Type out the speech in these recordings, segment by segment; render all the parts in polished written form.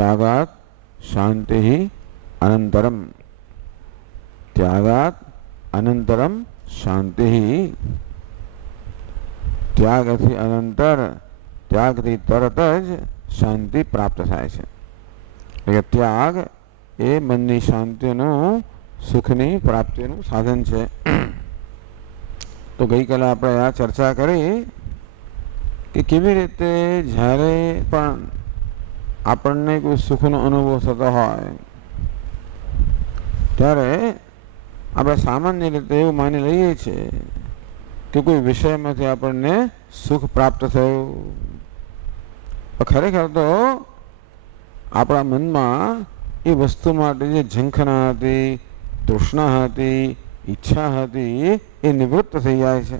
ત્યાગાત શાંતિ અનંતરમ, ત્યાગાત અનંતરમ શાંતિ. ત્યાગથી અનંતર, ત્યાગથી તરત જ શાંતિ પ્રાપ્ત થાય છે. એટલે ત્યાગ એ મનની શાંતિનું, સુખની પ્રાપ્તિનું સાધન છે. તો ગઈકાલે આપણે આ ચર્ચા કરી કે કેવી રીતે જ્યારે પણ આપણને કોઈ સુખનો અનુભવ થતો હોય ત્યારે આપણે સામાન્ય રીતે એવું માની લઈએ છીએ કે કોઈ વિષયમાંથી આપણને સુખ પ્રાપ્ત થયું. ખરેખર તો આપણા મનમાં એ વસ્તુ માટે જે ઝંખના હતી, તૃષ્ણા હતી, ઈચ્છા હતી, એ નિવૃત્ત થઈ જાય છે.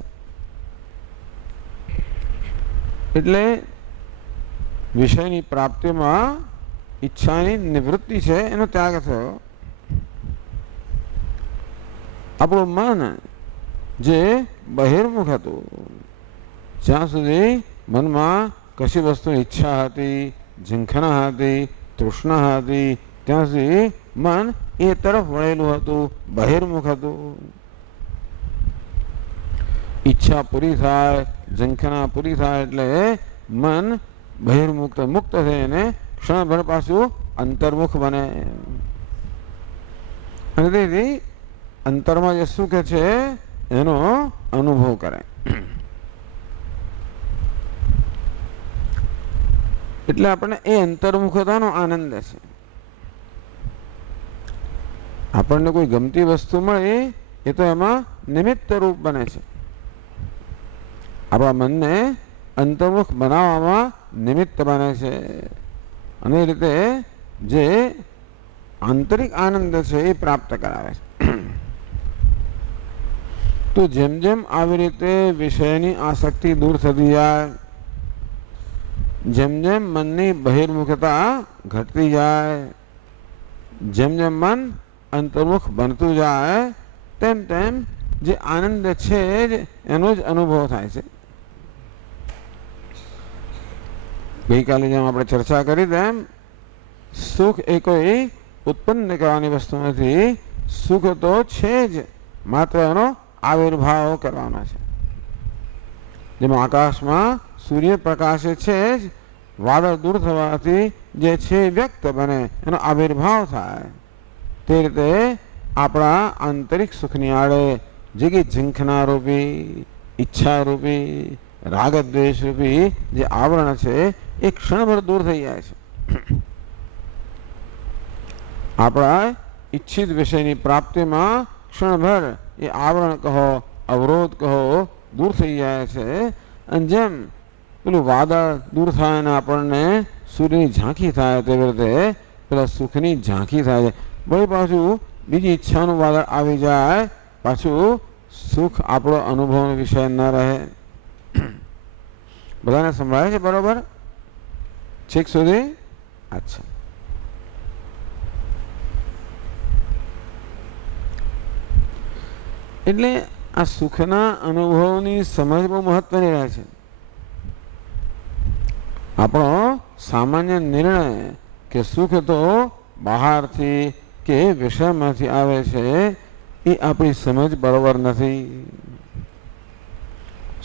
એટલે વિષયની પ્રાપ્તિમાં ઈચ્છાની નિવૃત્તિ છે, એનો ત્યાગ થયો. આપણું મન જે બહિર્મુખ હતું, જ્યાં સુધી મનમાં કશી વસ્તુની ઈચ્છા હતી, ઝંખના હતી, તૃષ્ણા હતી, ત્યાં સુધી મન એ તરફ વળેલું હતું, બહિર્મુખ હતું. ઈચ્છા પૂરી થાય, ઝંખના પૂરી થાય એટલે મન બહિર્મુક્ત મુક્ત થઈને ક્ષણભર પાછું અંતર્મુખ બને. અને તેથી અંતરમાં જે સુખ છે એનો અનુભવ કરે. એટલે આપણને એ અંતર્મુખતાનો આનંદ છે. આપણને કોઈ ગમતી વસ્તુ મળે એ તો એમાં નિમિત્ત રૂપ બને છે. આપણા મનને અંતર્મુખ બનાવવામાં નિમિત્ત બને છે. અને એ રીતે જે આંતરિક આનંદ છે એ પ્રાપ્ત કરાવે છે. તો જેમ જેમ આવી રીતે વિષયની આસક્તિ દૂર થતી જાય, જેમ જેમ મનની બહિર્મુખતા ઘટતી જાય, જેમ જેમ મન અંતર્મુખ બનતું જાય, તેમ તેમ જે આનંદ છે એનો જ અનુભવ થાય છે. ગઈકાલે જેમ આપણે ચર્ચા કરી તેમ સુખ એ કોઈ ઉત્પન્ન કરવાની વસ્તુ નથી. સુખ તો છે જ, માત્ર એનો આવિર્ભાવ કરવાનો છે. જેમાં આકાશમાં સૂર્યપ્રકાશ છે જ, વાદળ દૂર થવાથી જે છે વ્યક્ત બને, એનો આવિર્ભાવ થાય. તે રીતે આપણા આંતરિક સુખની આડે જે કે ઝંખના રૂપી, ઈચ્છા રૂપી, રાગદ્વેષ રૂપી જે આવરણ છે એ ક્ષણભર દૂર થઈ જાય છે. આપણા ઈચ્છિત વિષયની પ્રાપ્તિમાં ક્ષણભર એ આવરણ કહો, અવરોધ કહો, દૂર થઈ જાય છે. અને જેમ પેલું વાદળ દૂર થાય અને આપણને સૂર્યની ઝાંખી થાય તેવી રીતે પેલા સુખની ઝાંખી થાય છે. વળી પાછું બીજી ઈચ્છાનું વાદળ આવી જાય, પાછું સુખ આપણો અનુભવનો વિષય ન રહે. બધાને સંભળાય છે બરોબર? છેક સુધી? અચ્છા. એટલે આ સુખના અનુભવની સમજ બહુ મહત્વની રહે છે. આપણો સામાન્ય નિર્ણય કે સુખ તો બહારથી કે વિષયમાંથી આવે છે એ આપણી સમજ બરોબર નથી.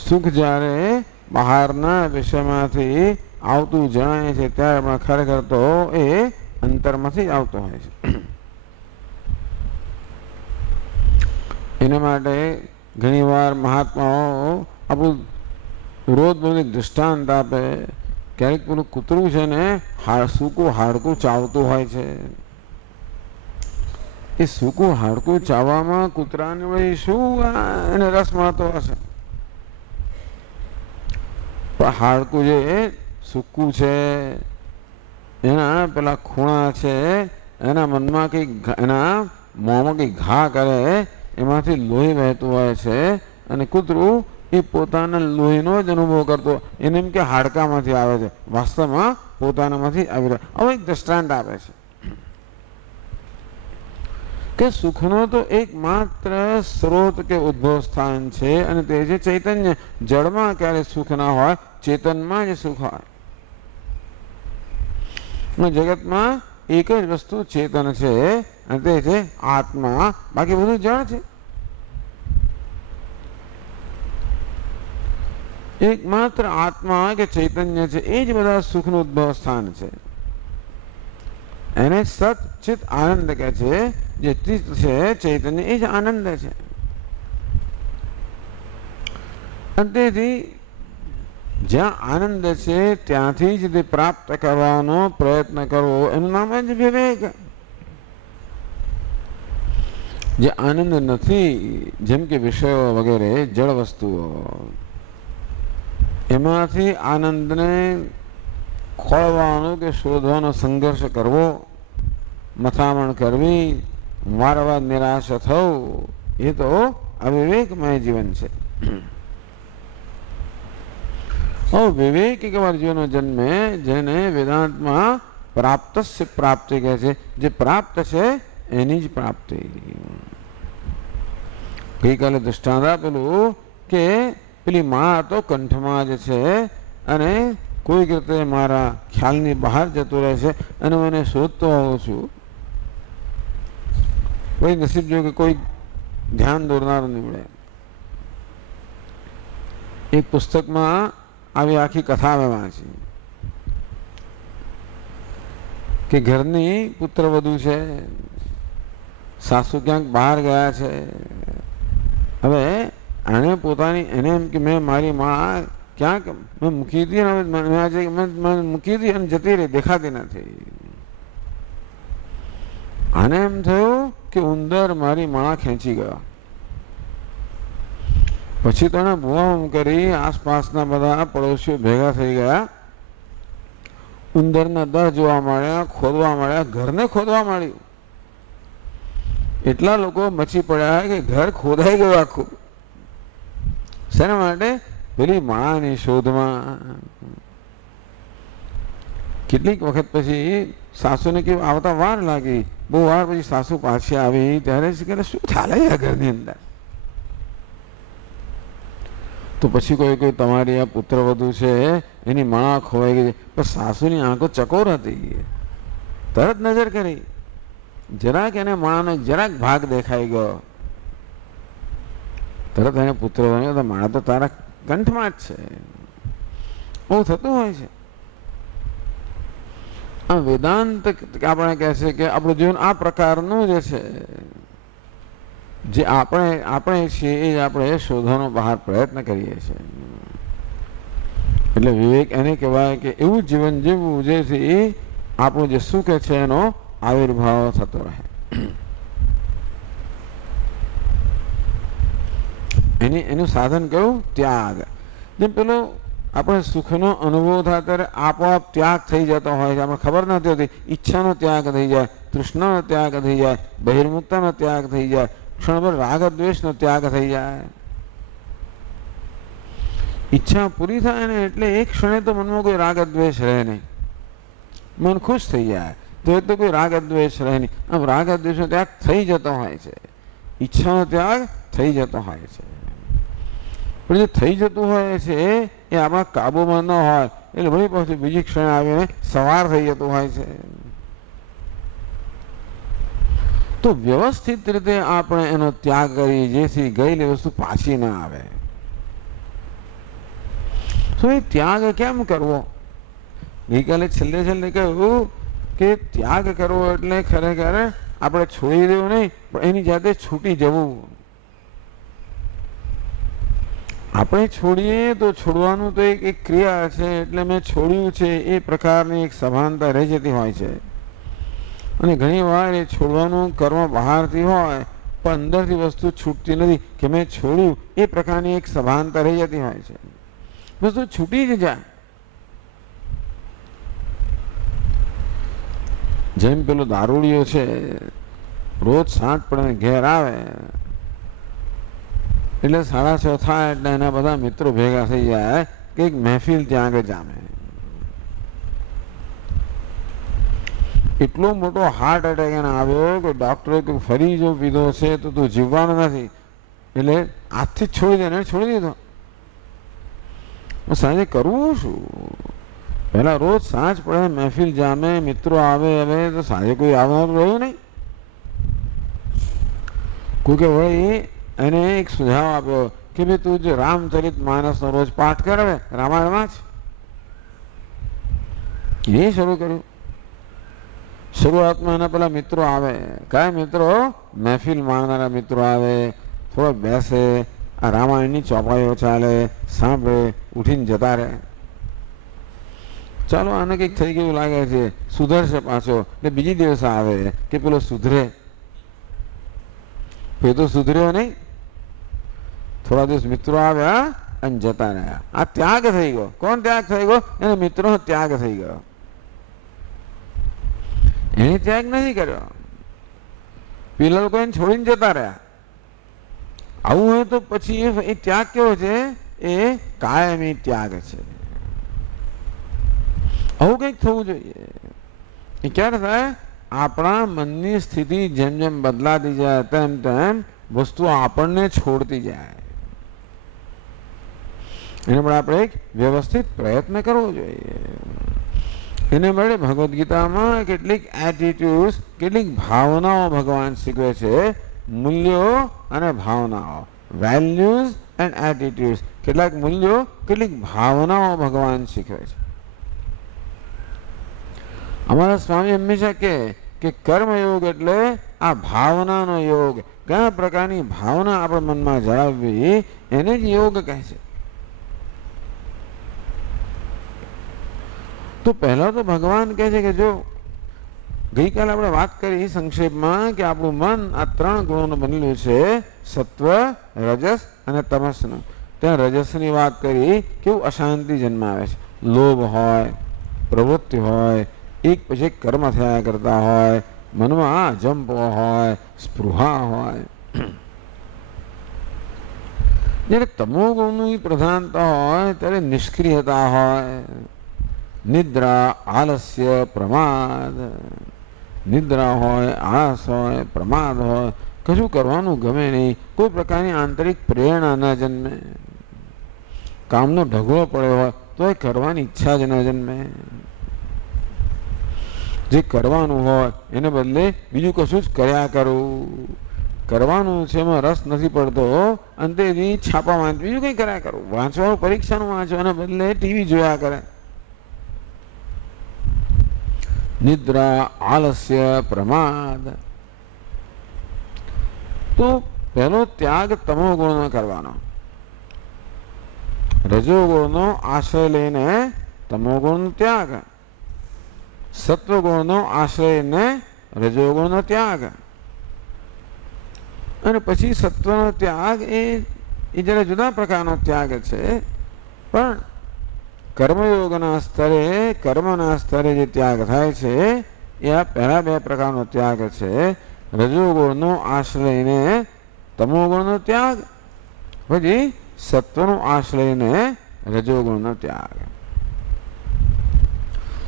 સુખ જ્યારે બહારના વિષયમાંથી આવતું જણાય છે ત્યારે પણ ખરેખર તો એ અંતરમાંથી આવતો હોય છે. એના માટે ઘણીવાર મહાત્માઓ આપણું રોજ બધું દૃષ્ટાંત આપે. ક્યારેક પેલું કૂતરું છે ને સૂકું હાડકું ચાવતું હોય છે. એ સૂકું હાડકું ચાવવામાં કૂતરાને વળી શું એને રસ મળતો હશે? પણ હાડકું જે સૂકું છે, એના પેલા ખૂણા છે, એના મનમાં કંઈક, એના મોંમાં કંઈક ઘા કરે, એમાંથી લોહી વહેતું હોય છે. અને કૂતરું એ પોતાના લોહીનો જ અનુભવ કરતો, એને એમ કે હાડકામાંથી આવે છે, વાસ્તવમાં પોતાનામાંથી આવી રહ્યો. હવે એક દ્રષ્ટાંત આપે છે કે સુખનો તો એકમાત્ર સ્ત્રોત કે ઉદ્ભવ સ્થાન છે અને તે છે ચૈતન્ય. જળમાં ક્યારે સુખ ના હોય, ચેતનમાં જ સુખ હોય. જગતમાં એક જ વસ્તુ ચેતન છે અને તે છે આત્મા, બાકી બધું જળ છે. એકમાત્ર આત્મા કે ચૈતન્ય છે એ જ બધા સુખનું ઉદ્ભવ સ્થાન છે. એને સત ચિત આનંદ કહે છે. જે ચિત્ત છે ચૈતન્ય એ જ આનંદ છે. અને તેથી જ્યાં આનંદ છે ત્યાંથી જ તે પ્રાપ્ત કરવાનો પ્રયત્ન કરવો એનું નામ જ વિવેક. જે આનંદ નથી, જેમ કે વિષયો વગેરે જળ વસ્તુઓ, એમાંથી આનંદને ખોળવાનો કે શોધવાનો સંઘર્ષ કરવો, મથામણ કરવી, વારંવાર નિરાશ થવું, એ તો અવિવેકમય જીવન છે. વિવેક એકવાર જીવનનો જન્મે, જેને વેદાંતમાં પ્રાપ્તસ્ય પ્રાપ્તિ કહે છે. જે પ્રાપ્ત છે એની જ પ્રાપ્તિ. ગઈકાલે દૃષ્ટાંત આપેલું કે પેલી માં તો કંઠમાં જ છે અને કોઈક રીતે મારા ખ્યાલની બહાર જતો રહે છે અને હું એને શોધતો હોઉં છું. કોઈ નસીબ જો કે કોઈ ધ્યાન દોરનાર નહીં મળે. એક પુસ્તકમાં આવી આખી કથા મેં વાંચી કે ઘરની પુત્રવધુ છે, સાસુ ક્યાંક બહાર ગયા છે. હવે આને પોતાની એને એમ કે મેં મારી માં ક્યાંક મેં મૂકી હતી અને મૂકી હતી અને જતી રહી, દેખાતી નથી. આને એમ થયું કે ઉંદર મારી માળા ખેંચી ગયો. પછી તો એને બૂમ કરી આસપાસના બધા પડોશીઓ ભેગા થઈ ગયા. ઉંદરના દર જોવા મળ્યા, ખોદવા મળ્યા, ઘરને ખોદવા મળ્યું. એટલા લોકો મચી પડ્યા કે ઘર ખોદાઈ ગયું આખું. શેના માટે? પેલી માળાની શોધમાં. કેટલીક વખત પછી સાસુને કેવું આવતા વાર લાગી. બહુ વાર પછી સાસુ પાછી આવી ત્યારે શું ચાલે આ ઘરની અંદર? તો પછી કોઈ તમારી આ પુત્રવધુ છે એની માળા ખોવાઈ ગઈ. પણ સાસુની આંખો ચકોર હતી, તરત નજર કરી, જરાક એને માળાનો જરાક ભાગ દેખાઈ ગયો. તરત એને પુત્ર બન્યો. માળા તો તારા કંઠમાં જ છે. બહુ થતું હોય છે. આ વેદાંત આપણે કહે છે કે આપણું જીવન આ પ્રકારનું જ છે. જે આપણે છીએ એ જ આપણે શોધવાનો બહાર પ્રયત્ન કરીએ છીએ. એટલે વિવેક એને કહેવાય કે એવું જીવન જીવવું જેથી આપણું જે સુખ છે એનો આવિર્ભાવ થતો રહે. એનું સાધન કયું? ત્યાગ. જેમ પેલો આપણે સુખનો અનુભવ થાય ત્યારે આપોઆપ ત્યાગ થઈ જતો હોય છે. આપણે ખબર નથી હોતી. ઈચ્છાનો ત્યાગ થઈ જાય, તૃષ્ણાનો ત્યાગ થઈ જાય, બહિર્મુક્તાનો ત્યાગ થઈ જાય, ક્ષણભર રાગ દ્વેષનો ત્યાગ થઈ જાય. ઈચ્છા પૂરી થાય ને એટલે એક ક્ષણે તો મનમાં કોઈ રાગ દ્વેષ રહે નહીં, મન ખુશ થઈ જાય. તો કોઈ રાગ દ્વેષ રહે નહીં. આમ રાગ દ્વેષનો ત્યાગ થઈ જતો હોય છે, ઈચ્છાનો ત્યાગ થઈ જતો હોય છે. પણ જે થઈ જતું હોય છે એ આપણા કાબુમાં ન હોય એટલે વળી પાછું બીજી ક્ષણે આવીને સવાર થઈ જતું હોય છે. તો વ્યવસ્થિત રીતે આપણે એનો ત્યાગ કરીએ જેથી ગયેલી વસ્તુ પાછી ના આવે. તો એ ત્યાગ કેમ કરવો? ગઈકાલે છેલ્લે કહ્યું કે ત્યાગ કરવો એટલે ખરેખર આપણે છોડી દેવું નહીં, પણ એની જાતે છૂટી જવું. આપણે છોડીએ તો છોડવાનું તો એક ક્રિયા છે. એટલે મેં છોડ્યું છે એ પ્રકારની એક સભાનતા રહી જતી હોય છે. અને ઘણી વાર એ છોડવાનું કર્મ બહારથી હોય પણ અંદરથી વસ્તુ છૂટતી નથી કે મેં છોડ્યું એ પ્રકારની એક સભાનતા રહી જતી હોય છે. વસ્તુ છૂટી જ જાય. જેમ પેલો દારૂડિયો છે, રોજ 7 પડે ઘેર આવે એટલે 6:30 થાય એટલે એના બધા મિત્રો ભેગા થઈ જાય કે એક મહેફિલ ત્યાં આગળ જામે. એટલો મોટો હાર્ટ એટેક એને આવ્યો કે ડોક્ટરે કે ફરી જો પીધો છે તો તું જીવવાનો નથી, એટલે આજથી જ છોડી દે. છોડી દીધો. સાંજે કરવું શું? પહેલા રોજ સાંજ પડે મહેફિલ જામે, મિત્રો આવે, હવે તો સાંજે કોઈ આવવાનું રહ્યું નહીં. કોઈ કે ભાઈ એને એક સુઝાવ આપ્યો કે ભાઈ તું જે રામચરિત માનસનો રોજ પાઠ કરે રામાયણમાં જ એ શરૂ કર્યું. શરૂઆતમાં એના પેલા મિત્રો આવે, કયા મિત્રો? મહેફિલ માણનારા મિત્રો આવે, થોડોક બેસે, આ રામાયણની ચોપાઈઓ ચાલે, સાંભળે, ઉઠીને જતા રહે. ચાલો આને કંઈક થઈ ગયું લાગે છે, સુધરશે પાછો, એટલે બીજી દિવસ આવે કે પેલો સુધરે. એ તો સુધર્યો નહીં. થોડા દિવસ મિત્રો આવ્યા અને જતા રહ્યા. આ ત્યાગ થઈ ગયો. કોણ ત્યાગ થઈ ગયો? એને મિત્રોનો ત્યાગ થઈ ગયો. એને ત્યાગ નથી કર્યો, પેલા લોકો એને છોડીને જતા રહ્યા. આવું હોય તો પછી એ ત્યાગ કેવો છે? એ કાયમી ત્યાગ છે. આવું કંઈક થવું જોઈએ. એ ક્યારે થાય? આપણા મનની સ્થિતિ જેમ જેમ બદલાતી જાય તેમ તેમ વસ્તુ આપણને છોડતી જાય. એને માટે આપણે એક વ્યવસ્થિત પ્રયત્ન કરવો જોઈએ. એને માટે ભગવદ્ ગીતામાં કેટલીક એટીટ્યુડ્સ, કેટલીક ભાવનાઓ ભગવાન શીખવે છે. મૂલ્યો અને ભાવનાઓ, વેલ્યુઝ એન્ડ એટીટ્યુડ્સ. કેટલાક મૂલ્યો, કેટલીક ભાવનાઓ ભગવાન શીખવે છે. અમારા સ્વામી હંમેશા કે કર્મયોગ એટલે આ ભાવનાનો યોગ. કયા પ્રકારની ભાવના આપણા મનમાં જણાવવી એને જ યોગ કહે છે. તો પહેલા તો ભગવાન કહે છે કે જો ગઈકાલે આપણે વાત કરી સંક્ષેપમાં કે આપણું મન આ 3 ગુણોનું બનેલું છે, સત્વ, રજસ અને તમસનું. ત્યાં રજસની વાત કરી, કેવું અશાંતિ જન્માવે છે. લોભ હોય, પ્રવૃત્તિ હોય, એક પછી એક કર્મ થયા કરતા હોય, મનમાં અજંપો હોય, સ્પૃહા હોય. જ્યારે તમો ગુણની પ્રધાનતા હોય ત્યારે નિષ્ક્રિયતા હોય, નિદ્રા, આલસ્ય, પ્રમાદ. નિદ્રા હોય, આળસ હોય, પ્રમાદ હોય, કશું કરવાનું ગમે નહીં, કોઈ પ્રકારની આંતરિક પ્રેરણા ન જન્મે, કામનો ઢગલો પડ્યો હોય તો એ કરવાની ઈચ્છા જ ન જન્મે. જે કરવાનું હોય એને બદલે બીજું કશું જ કર્યા કરવું. કરવાનું છે એમાં રસ નથી પડતો, અંતેથી છાપા વાંચ, બીજું કંઈ કર્યા કરવું. વાંચવાનું પરીક્ષાનું વાંચવાના બદલે ટીવી જોયા કરે. નિદ્રા, આલસ્ય, પ્રમાદ. તો પહેલો ત્યાગ તમો ગુણનો કરવાનો. રજોગુણનો આશ્રય લઈને તમો ગુણનો ત્યાગ, સત્વગુણનો આશ્રય લઈને રજોગુણનો ત્યાગ, અને પછી સત્વનો ત્યાગ એ જરા જુદા પ્રકારનો ત્યાગ છે. પણ કર્મયોગના સ્તરે, કર્મના સ્તરે જે ત્યાગ થાય છે એ આ પહેલા 2 પ્રકારનો ત્યાગ છે. રજોગુણનો આશ્રય લઈને તમોગુણનો ત્યાગ, પછી સત્વનો આશ્રય લઈને રજોગુણનો ત્યાગ.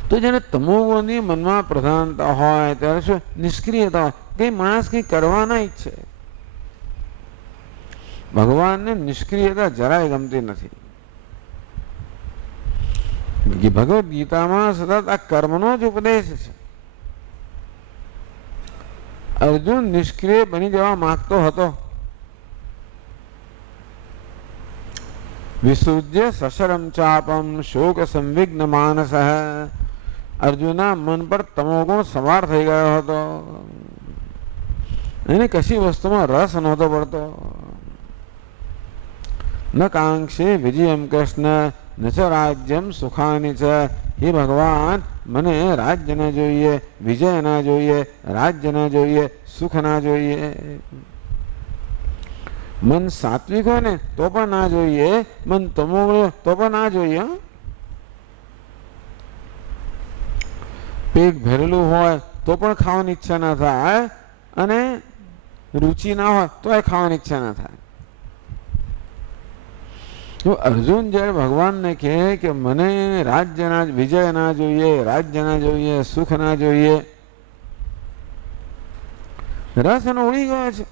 તો જેને તમોગુણની મનમાં પ્રધાનતા હોય ત્યારે શું? નિષ્ક્રિયતા હોય. કંઈ માણસ કંઈ કરવા ના ઈચ્છે. ભગવાનને નિષ્ક્રિયતા જરાય ગમતી નથી. ભગવદ્ ગીતામાં સતત આ કર્મનો જ ઉપદેશ છે. અર્જુન નિષ્ક્રિય બની જવા માંગતો હતો. વિસૃજ્ય સશરમ ચાપમ શોક સંવિઘ્ન માનસ. અર્જુનના મન પર તમોગુણ સવાર થઈ ગયો હતો. એને કશી વસ્તુમાં રસ નહોતો પડતો. ન કાંક્ષે વિજયમ કૃષ્ણ ન ચ રાજ્યમ સુખાની ચ. હે ભગવાન, મને રાજ્ય ના જોઈએ, વિજય ના જોઈએ, રાજ્ય ના જોઈએ, સુખ ના જોઈએ. મન સાત્વિક હોય ને તો પણ ના જોઈએ, મન તમોગુણ તો પણ ના જોઈએ. પેટ ભરેલું હોય તો પણ ખાવાની ઈચ્છા ના થાય, અને રુચિ ના હોય તો એ ખાવાની ઈચ્છા ના થાય. તો અર્જુન જ્યારે ભગવાનને કહે કે મને રાજ્યના વિજય ના જોઈએ, રાજ્ય ના જોઈએ, સુખ ના જોઈએ, રસ એનો ઉડી ગયો છે.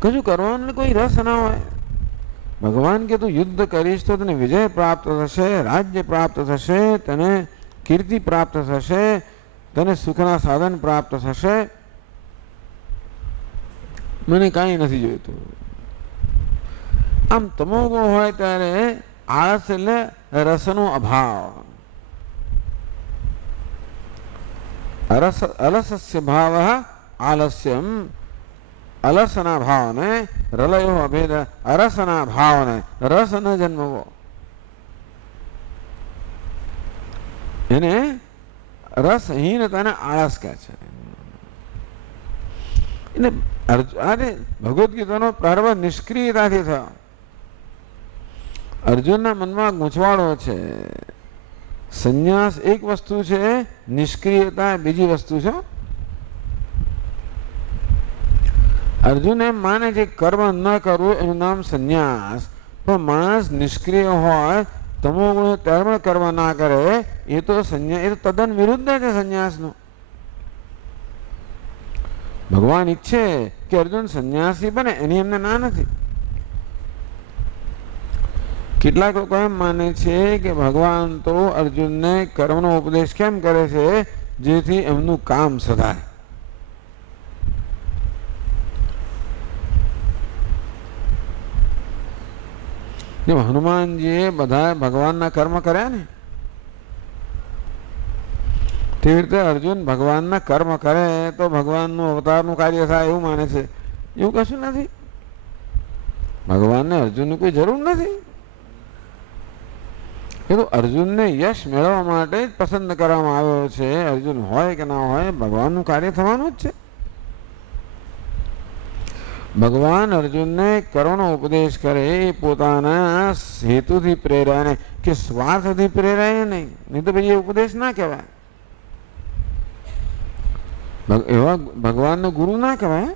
કશું કરવાનું કોઈ રસ ના હોય. ભગવાન કે તું યુદ્ધ કરીશ તો તને વિજય પ્રાપ્ત થશે, રાજ્ય પ્રાપ્ત થશે, તને કીર્તિ પ્રાપ્ત થશે, તને સુખના સાધન પ્રાપ્ત થશે, મને કાંઈ નથી જોઈતું. આમ તમોગુણ હોય ત્યારે આળસ એટલે રસનો અભાવ. અલસસ્ય ભાવ આલસ્યમ, અલસના ભાવને રલયો અભેદ, અરસના ભાવને રસ ન જન્મવો, એને રસહીનતાને આળસ કહે છે. એટલે આજે ભગવદ્ ગીતાનો પ્રારંભ નિષ્ક્રિયતાથી થયો. અર્જુનના મનમાં ગૂંચવાડો છે. સંન્યાસ એક વસ્તુ છે, નિષ્ક્રિયતા બીજી વસ્તુ છે. અર્જુન એમ માને છે કર્મ ન કરવું એનું નામ સંન્યાસ. પણ માણસ નિષ્ક્રિય હોય, તમોગુણ ત્યારે કર્મ ના કરે, એ તો સંન્યાસ, એ તો તદ્દન વિરુદ્ધ છે સંન્યાસનું. ભગવાન ઈચ્છે કે અર્જુન સંન્યાસી બને, એની એમને ના નથી. કેટલાક લોકો એમ માને છે કે ભગવાન તો અર્જુનને કર્મનો ઉપદેશ કેમ કરે છે, જેથી એમનું કામ સધાય. જેમ હનુમાનજીએ બધા ભગવાનના કર્મ કર્યા ને, તેવી રીતે અર્જુન ભગવાનના કર્મ કરે તો ભગવાનનું અવતારનું કાર્ય થાય એવું માને છે. એવું કશું નથી. ભગવાનને અર્જુનની કોઈ જરૂર નથી. એ તો અર્જુનને યશ મેળવવા માટે જ પસંદ કરવામાં આવ્યો છે. અર્જુન હોય કે ના હોય, ભગવાનનું કાર્ય થવાનું જ છે. ભગવાન અર્જુનને કર્મનો ઉપદેશ કરે એ પોતાના હેતુથી પ્રેરાય, કે સ્વાર્થથી પ્રેરાય નહીં, નહીં તો પછી એ ઉપદેશ ના કહેવાય. એવા ભગવાનનો ગુરુ ના કહેવાય,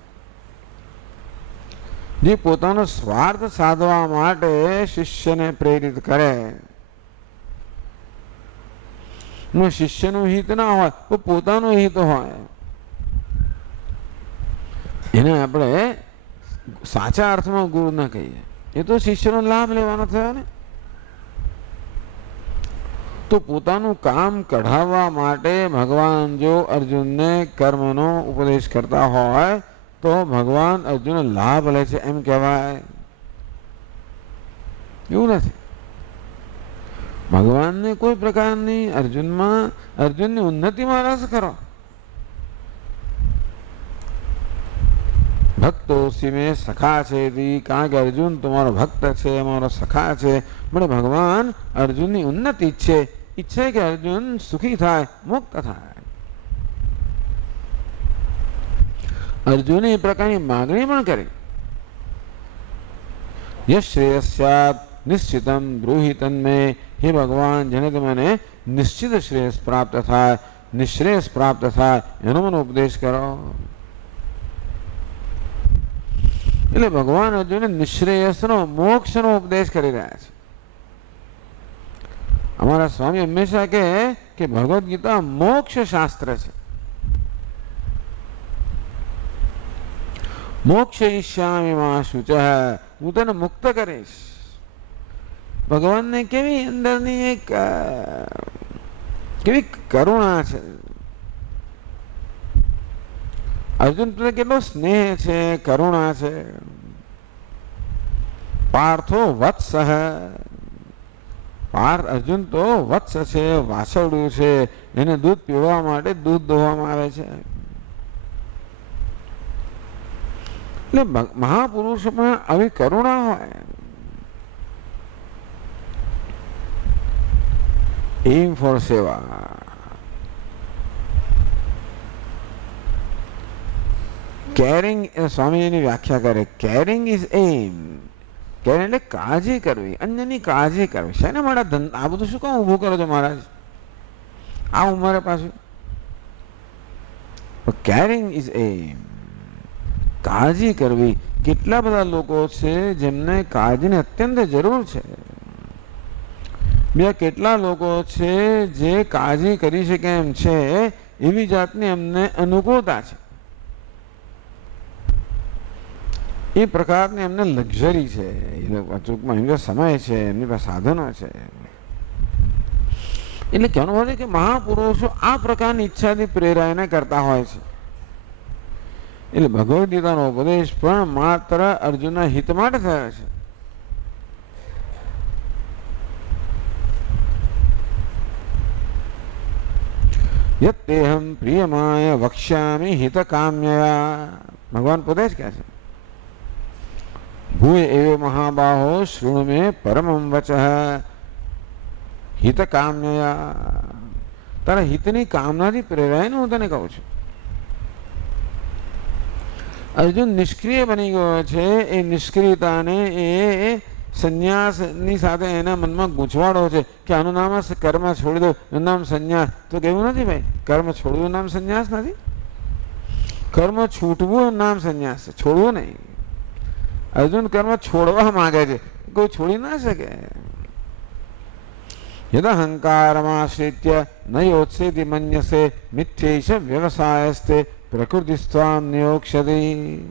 જે પોતાનો સ્વાર્થ સાધવા માટે શિષ્યને પ્રેરિત કરે. શિષ્યનું હિત ના હોય તો પોતાનું હિત હોય, એને આપણે સાચા અર્થમાં ગુરુ ના કહીએ. એ તો શિષ્યનો લાભ લેવાનો થયો ને. તો પોતાનું કામ કઢાવવા માટે ભગવાન જો અર્જુનને કર્મનો ઉપદેશ કરતા હોય તો ભગવાન અર્જુનનો લાભ લે છે એમ કહેવાય? એવું નથી. ભગવાનને કોઈ પ્રકારની અર્જુનની ઉન્નતિમાં રસ કરો. ભક્તો સિમે સખા છે, કારણ કે અર્જુન તમારો ભક્ત છે, અમારો સખા છે. પણ ભગવાન અર્જુનની ઉન્નતિ ઈચ્છે કે અર્જુન સુખી થાય, મુક્ત થાય. અર્જુને એ પ્રકારની માગણી પણ કરી. યશ શ્રેયસ્યાત નિશ્ચિતમ બ્રૂહિ તન્મે, હે ભગવાન, જેને મને નિશ્ચિત શ્રેયસ પ્રાપ્ત થાય, નિશ્રેયસ પ્રાપ્ત થાય, એનો મને ઉપદેશ કરો. એટલે ભગવાન અર્જુનને નિશ્રેયસનો, મોક્ષનો ઉપદેશ કરી રહ્યા છે. અમારા સ્વામી હંમેશા કહે કે ભગવદ્ ગીતા મોક્ષ શાસ્ત્ર છે. મોક્ષયિષ્યામિ મા શુચઃ, હું તને મુક્ત કરીશ. ભગવાનને કેવી અંદરની એક કેવી કરુણા છે. અર્જુન પ્રત્યે કેટલો સ્નેહ છે, કરુણા છે. પાર્થો વત્સ, અર્જુન તો વત્સ છે, વાછરડું છે. એને દૂધ પીવા માટે દૂધ દોવામાં આવે છે. એટલે મહાપુરુષમાં આવી કરુણા હોય. એમ ફોર સેવા. કેરિંગ, સ્વામીજીની વ્યાખ્યા કરે, કેરિંગ ઇઝ એમ. કેરિંગ એટલે કાળજી કરવી, અન્યની કાળજી કરવી. છે ને મારા આ બધું શું કામ ઊભું કરો છો મહારાજ આ ઉંમરે પાછું? કેરિંગ ઇઝ એમ, કાળજી કરવી. કેટલા બધા લોકો છે જેમને કાળજીની અત્યંત જરૂર છે. બીજા કેટલા લોકો છે જે કાળજી કરી શકે એમ છે, એવી જાતની એમને અનુકૂળતા છે. એ પ્રકારની એમને લક્ઝરી છે, ટૂંકમાં એમનો સમય છે, એમની પાસે સાધનો છે. એટલે કહેવાનું હોય છે કે મહાપુરુષો આ પ્રકારની ઈચ્છાથી પ્રેરાઈને કરતા હોય છે. એટલે ભગવદ્ ગીતાનો ઉપદેશ પણ માત્ર અર્જુનના હિત માટે થયો છે. યત્તેહમ પ્રિયમાય વક્ષ્યામિ હિતકામ્યયા, ભગવાન પોતે જ કહે છે. ભૂય એવ મહાબાહો શૃણુ મે પરમં વચઃ હિતકામ્યયા, તારા હિતની કામનાથી પ્રેરાઈને હું તને કહું છું. અર્જુન નિષ્ક્રિય બની ગયો છે. એ નિષ્ક્રિયતાને એ સંન્યાસની સાથે એના મનમાં ગૂંચવાડો છે કે આનું નામ કર્મ છોડી દો, એનું નામ સંન્યાસ. તો કેવું નથી ભાઈ, કર્મ છોડવું નામ સંન્યાસ નથી. કર્મ છૂટવું નામ સંન્યાસ છે, છોડવું નહીં. અર્જુન કર્મ છોડવા માંગે છે, કોઈ છોડી ના શકે. યદહંકારમાશ્રિત્ય ન યોત્સેતિ મન્યસે મિથ્યૈષ વ્યવસાયસ્તે પ્રકૃતિસ્ત્વામ નિયોક્ષ્યતિ.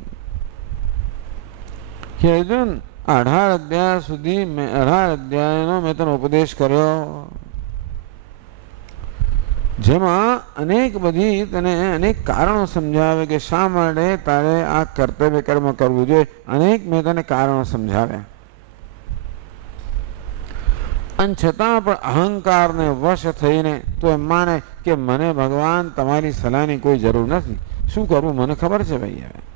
હે અર્જુન, 18 અધ્યાય સુધી 18 અધ્યાયનો મેં તને ઉપદેશ કર્યો, જેમાં અનેક બધી તને અનેક કારણો સમજાવે કે શા માટે તારે આ કર્તવ્ય કર્મ કરવું જોઈએ. અનેક મેં તને કારણો સમજાવ્યા, અને છતાં પણ અહંકારને વશ થઈને તો એમ માને કે મને ભગવાન તમારી સલાહની કોઈ જરૂર નથી, શું કરવું મને ખબર છે ભાઈ. હવે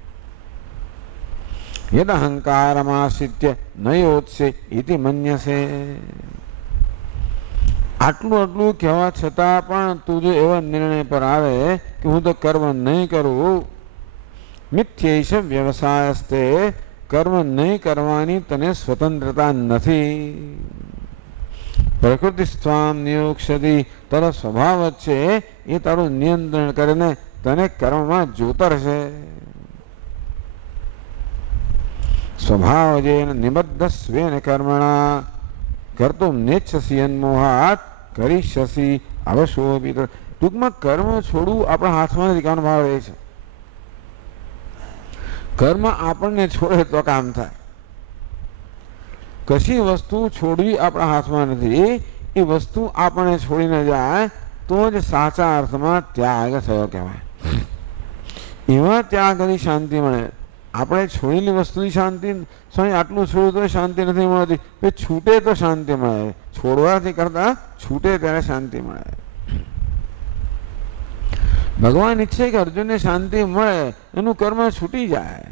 યદ અહંકારમાશ્રિત્ય ન યોત્સે ઇતિ મન્યસે, આટલું કહેવા છતાં પણ તું જો એવા નિર્ણય પર આવે કે હું તો કર્મ નહીં કરું, મિથ્યૈષ વ્યવસાયસ્તે, કર્મ નહીં કરવાની તને સ્વતંત્રતા નથી. પ્રકૃતિ સ્વામ નિયોક્ષ્યતિ, તારો સ્વભાવ જ છે એ તારું નિયંત્રણ કરીને તને કર્મમાં જોતરશે. સ્વભાવ જેન નિબદ્ધ સ્વેન કર્મણા કર્તુમ નેચ્છસી અન્મોહાત કરીષ્યસી અવશોપિત. ટૂંકમાં કર્મ છોડવું આપણા હાથમાં નથી, કાનો ભાવ એ છે. કર્મ આપણને છોડે તો કામ થાય. કશી વસ્તુ છોડવી આપણા હાથમાં નથી. એ વસ્તુ આપણને છોડીને જાય તો જ સાચા અર્થમાં ત્યાગ થયો કહેવાય. એવા ત્યાગની શાંતિ મળે. આપણે છોડેલી વસ્તુની શાંતિ, સ્વામી આટલું છોડવું તો શાંતિ નથી મળતી, એ છૂટે તો શાંતિ મળે. છોડવાથી કરતા છૂટે ત્યારે શાંતિ મળે. ભગવાન ઈચ્છે કે અર્જુનને શાંતિ મળે, એનું કર્મ છૂટી જાય.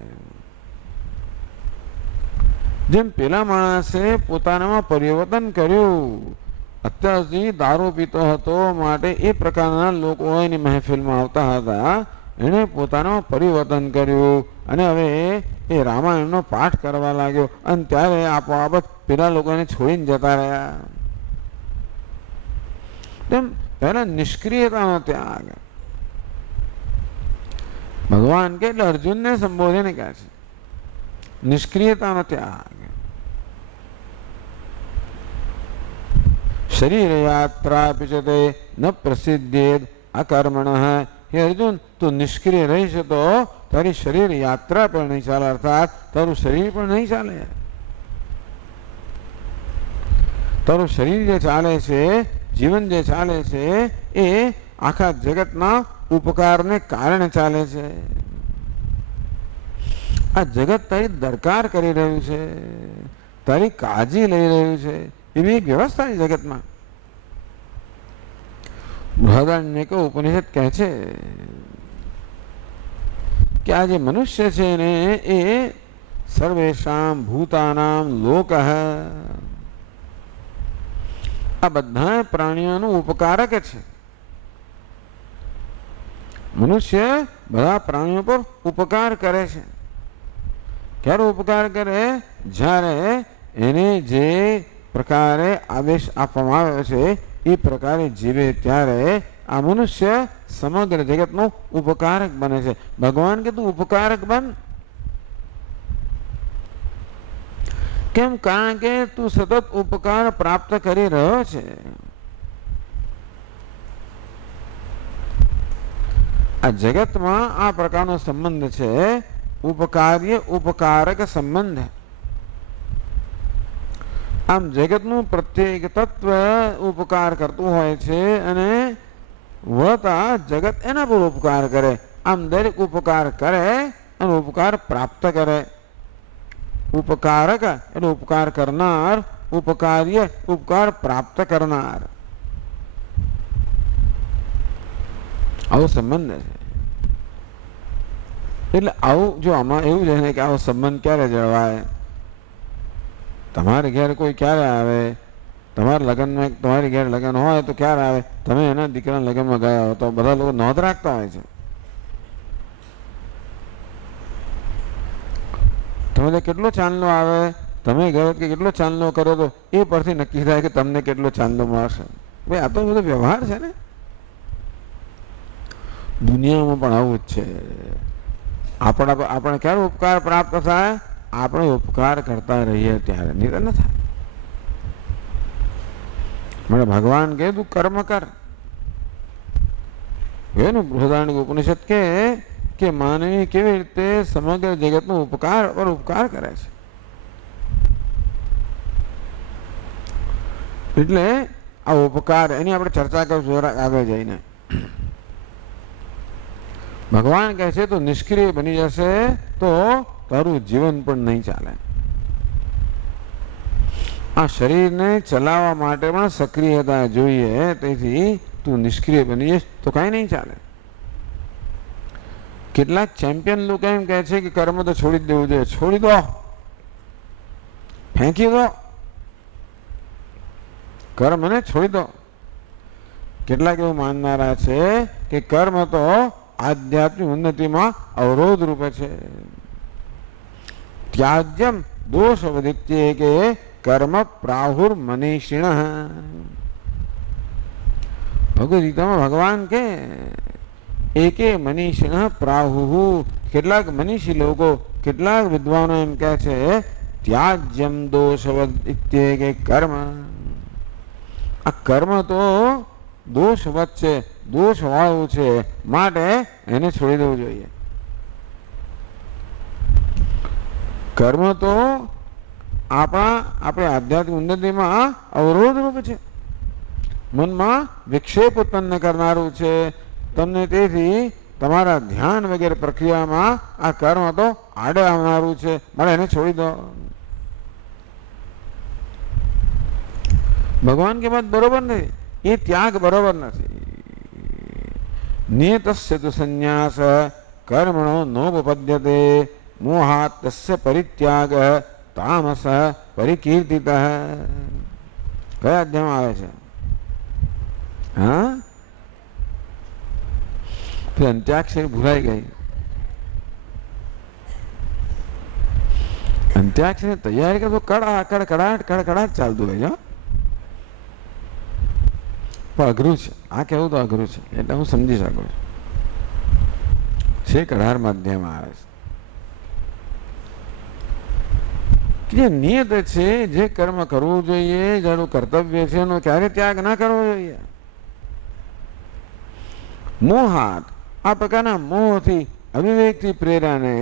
જેમ પેલા માણસે પોતાનામાં પરિવર્તન કર્યું, અત્યાર સુધી દારૂ પીતો હતો માટે એ પ્રકારના લોકો એની મહેફિલમાં આવતા હતા, એણે પોતાનું પરિવર્તન કર્યું અને હવે એ રામાયણનો પાઠ કરવા લાગ્યો, અને ત્યારે આપોઆપ પેલા લોકોને છોડીને જતા રહ્યા. તેમ પહેલા નિષ્ક્રિયતાનો ત્યાગ ભગવાન કે એટલે અર્જુનને સંબોધીને કહે છે, નિષ્ક્રિયતાનો ત્યાગ. શરીર યાત્રા પિચતે ન પ્રસિદ્ધેદ અકર્મણ. હે અર્જુન, તું નિષ્ક્રિય રહીશ તો તારી શરીર યાત્રા પણ નહીં ચાલે, અર્થાત તારું શરીર પણ નહીં ચાલે. તારું શરીર જે ચાલે છે, જીવન જે ચાલે છે, એ આખા જગતના ઉપકારને કારણે ચાલે છે. આ જગત તારી દરકાર કરી રહ્યું છે, તારી કાળજી લઈ રહ્યું છે, એવી એક વ્યવસ્થા છે જગતમાં. બૃહદારણ્યક ઉપનિષદ કહે છે કે આ જે મનુષ્ય છે ને એ સર્વેષામ ભૂતાનામ લોક, આ બધા પ્રાણીઓનું ઉપકારક છે. મનુષ્ય બધા પ્રાણીઓ પર ઉપકાર કરે છે. ક્યારે ઉપકાર કરે? જ્યારે એને જે પ્રકારે આદેશ આપવામાં આવ્યો છે એ પ્રકારે જીવે ત્યારે આ મનુષ્ય સમગ્ર જગતનો ઉપકારક બને છે. ભગવાન કે તું ઉપકારક બન. કેમ? કારણ કે તું સતત ઉપકાર પ્રાપ્ત કરી રહ્યો છે. આ જગતમાં આ પ્રકારનો સંબંધ છે ઉપકાર્ય ઉપકારક સંબંધ. આમ જગતનું પ્રત્યેક તત્વ ઉપકાર કરતું હોય છે અને વળતા જગત એના પર ઉપકાર કરે. આમ દરેક ઉપકાર કરે અને ઉપકાર પ્રાપ્ત કરે. ઉપકારક એટલે ઉપકાર કરનાર, ઉપકાર્ય ઉપકાર પ્રાપ્ત કરનાર. આવો સંબંધ છે. એટલે આવું જો આમાં એવું છે ને કે આવો સંબંધ ક્યારે જળવાય? તમારે ઘેર કોઈ ક્યારે આવે? તમારા લગ્નમાં તમારી ઘેર લગ્ન હોય તો ક્યારે આવે? તમે એના દીકરાના લગ્નમાં ગયા હો તો બધા લોકો નોંધ રાખતા હોય છે. તમે કેટલો ચાંદલો આવે, તમે ગયો કે કેટલો ચાંદલો કર્યો તો એ પરથી નક્કી થાય કે તમને કેટલો ચાંદલો મળશે. ભાઈ આ તો બધો વ્યવહાર છે ને. દુનિયામાં પણ આવું જ છે. આપણે ક્યારે ઉપકાર પ્રાપ્ત થાય? આપણે ઉપકાર કરતા રહીએ ત્યારે, નહીં તો ન થાય. મને ભગવાન કહે તું કર્મ કર. એનું બૃહદારણ્યક ઉપનિષદ કે માનવી કેવી રીતે સમગ્ર જગતનો ઉપકાર પર ઉપકાર કરે છે. એટલે આ ઉપકાર એની આપણે ચર્ચા કરીશું આગળ જઈને. ભગવાન કહે છે તો નિષ્ક્રિય બની જશે તો તારું જીવન પણ નહીં ચાલે. આ શરીરને ચલાવવા માટે પણ સક્રિયતા જોઈએ. તેથી તું નિષ્ક્રિય બની જઈશ તો કાંઈ નહીં ચાલે. કેટલાક ચેમ્પિયન લોકો એમ કહે છે કે કર્મ તો છોડી જ દેવું જોઈએ. છોડી દો, ફેંકી દો, કર્મને છોડી દો. કેટલાક એવું માનનારા છે કે કર્મ તો આધ્યાત્મિક ઉન્નતિમાં અવરોધ રૂપે છે. ત્યાજ્યમ દોષ વધિત્ય કે કર્મ પ્રાહુર મનીષિણ. ભગવદ ગીતામાં ભગવાન કે એકે મનીષિણ પ્રાહુ. કેટલાક મનીષી લોકો, કેટલાક વિદ્વાનો એમ કહે છે ત્યાજ્યમ દોષવદ કે કર્મ. આ કર્મ તો દોષવત છે, દોષ વાળું છે, માટે એને છોડી દેવું જોઈએ. કર્મ તો આપણે આધ્યાત્મિક ઉન્નતિમાં અવરોધ રૂપ છે. મનમાં વિક્ષેપ ઉત્પન્ન કરનારું છે. તમને તેથી તમારા ધ્યાન વગેરે પ્રક્રિયામાં આ કર્મ તો આડે આવનારું છે, મળે એને છોડી દો. ભગવાન કે વાત બરોબર નથી. એ ત્યાગ બરોબર નથી. નિયતસ્ય તુ સંન્યાસ કર્મણો નોપપદ્યતે મોહાત તસ્ય પરિત્યાગ તામસ પરિકીર્તિત. કયા અધ્યાયમાં આવે છે? હા, અંત્યાક્ષરી ભૂલાઈ ગઈ. અંત્યાક્ષરી તૈયારી કરતો કડાટ ચાલતું હોય છે. પણ અઘરું છે. આ કેવું તો અઘરું છે, એટલે હું સમજી શકું છું. 18 અધ્યાયમાં આવે છે જે નિયત છે, જે કર્મ કરવું જોઈએ, જેનું કર્તવ્ય છે એનો ક્યારે ત્યાગ ના કરવો જોઈએ. મોહાત, આ પ્રકારના મોહથી, અવિવેકથી પ્રેરાને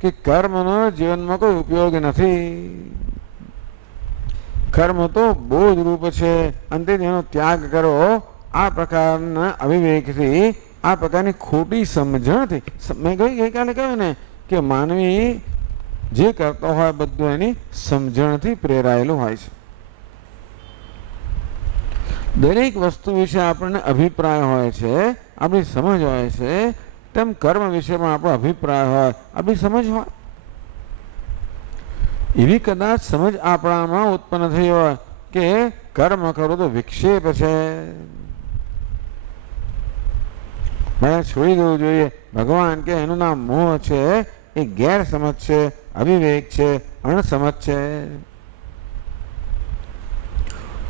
કે કર્મનો જીવનમાં કોઈ ઉપયોગ નથી. કર્મ તો બોધ રૂપ છે, અંતે એનો ત્યાગ કરો. આ પ્રકારના અવિવેકથી, આ પ્રકારની ખોટી સમજણથી, મેં ગઈકાલે કહ્યું ને કે માનવી જે કરતો હોય બધું એની સમજણથી પ્રેરાયેલું હોય છે. દરેક વસ્તુ વિશે આપણને અભિપ્રાય હોય છે, આપણી સમજ હોય છે. તેમ કર્મ વિશેમાં આપણો અભિપ્રાય હોય, આપણી સમજ હોય. એવી કદાચ સમજ આપણામાં ઉત્પન્ન થઈ હોય કે કર્મ કરો તો વિક્ષેપ છે, મારે છોડી દેવું જોઈએ. ભગવાન કે એનું નામ મોહ છે, એ ગેરસમજ છે, અવિવેક છે, અણસમજ છે.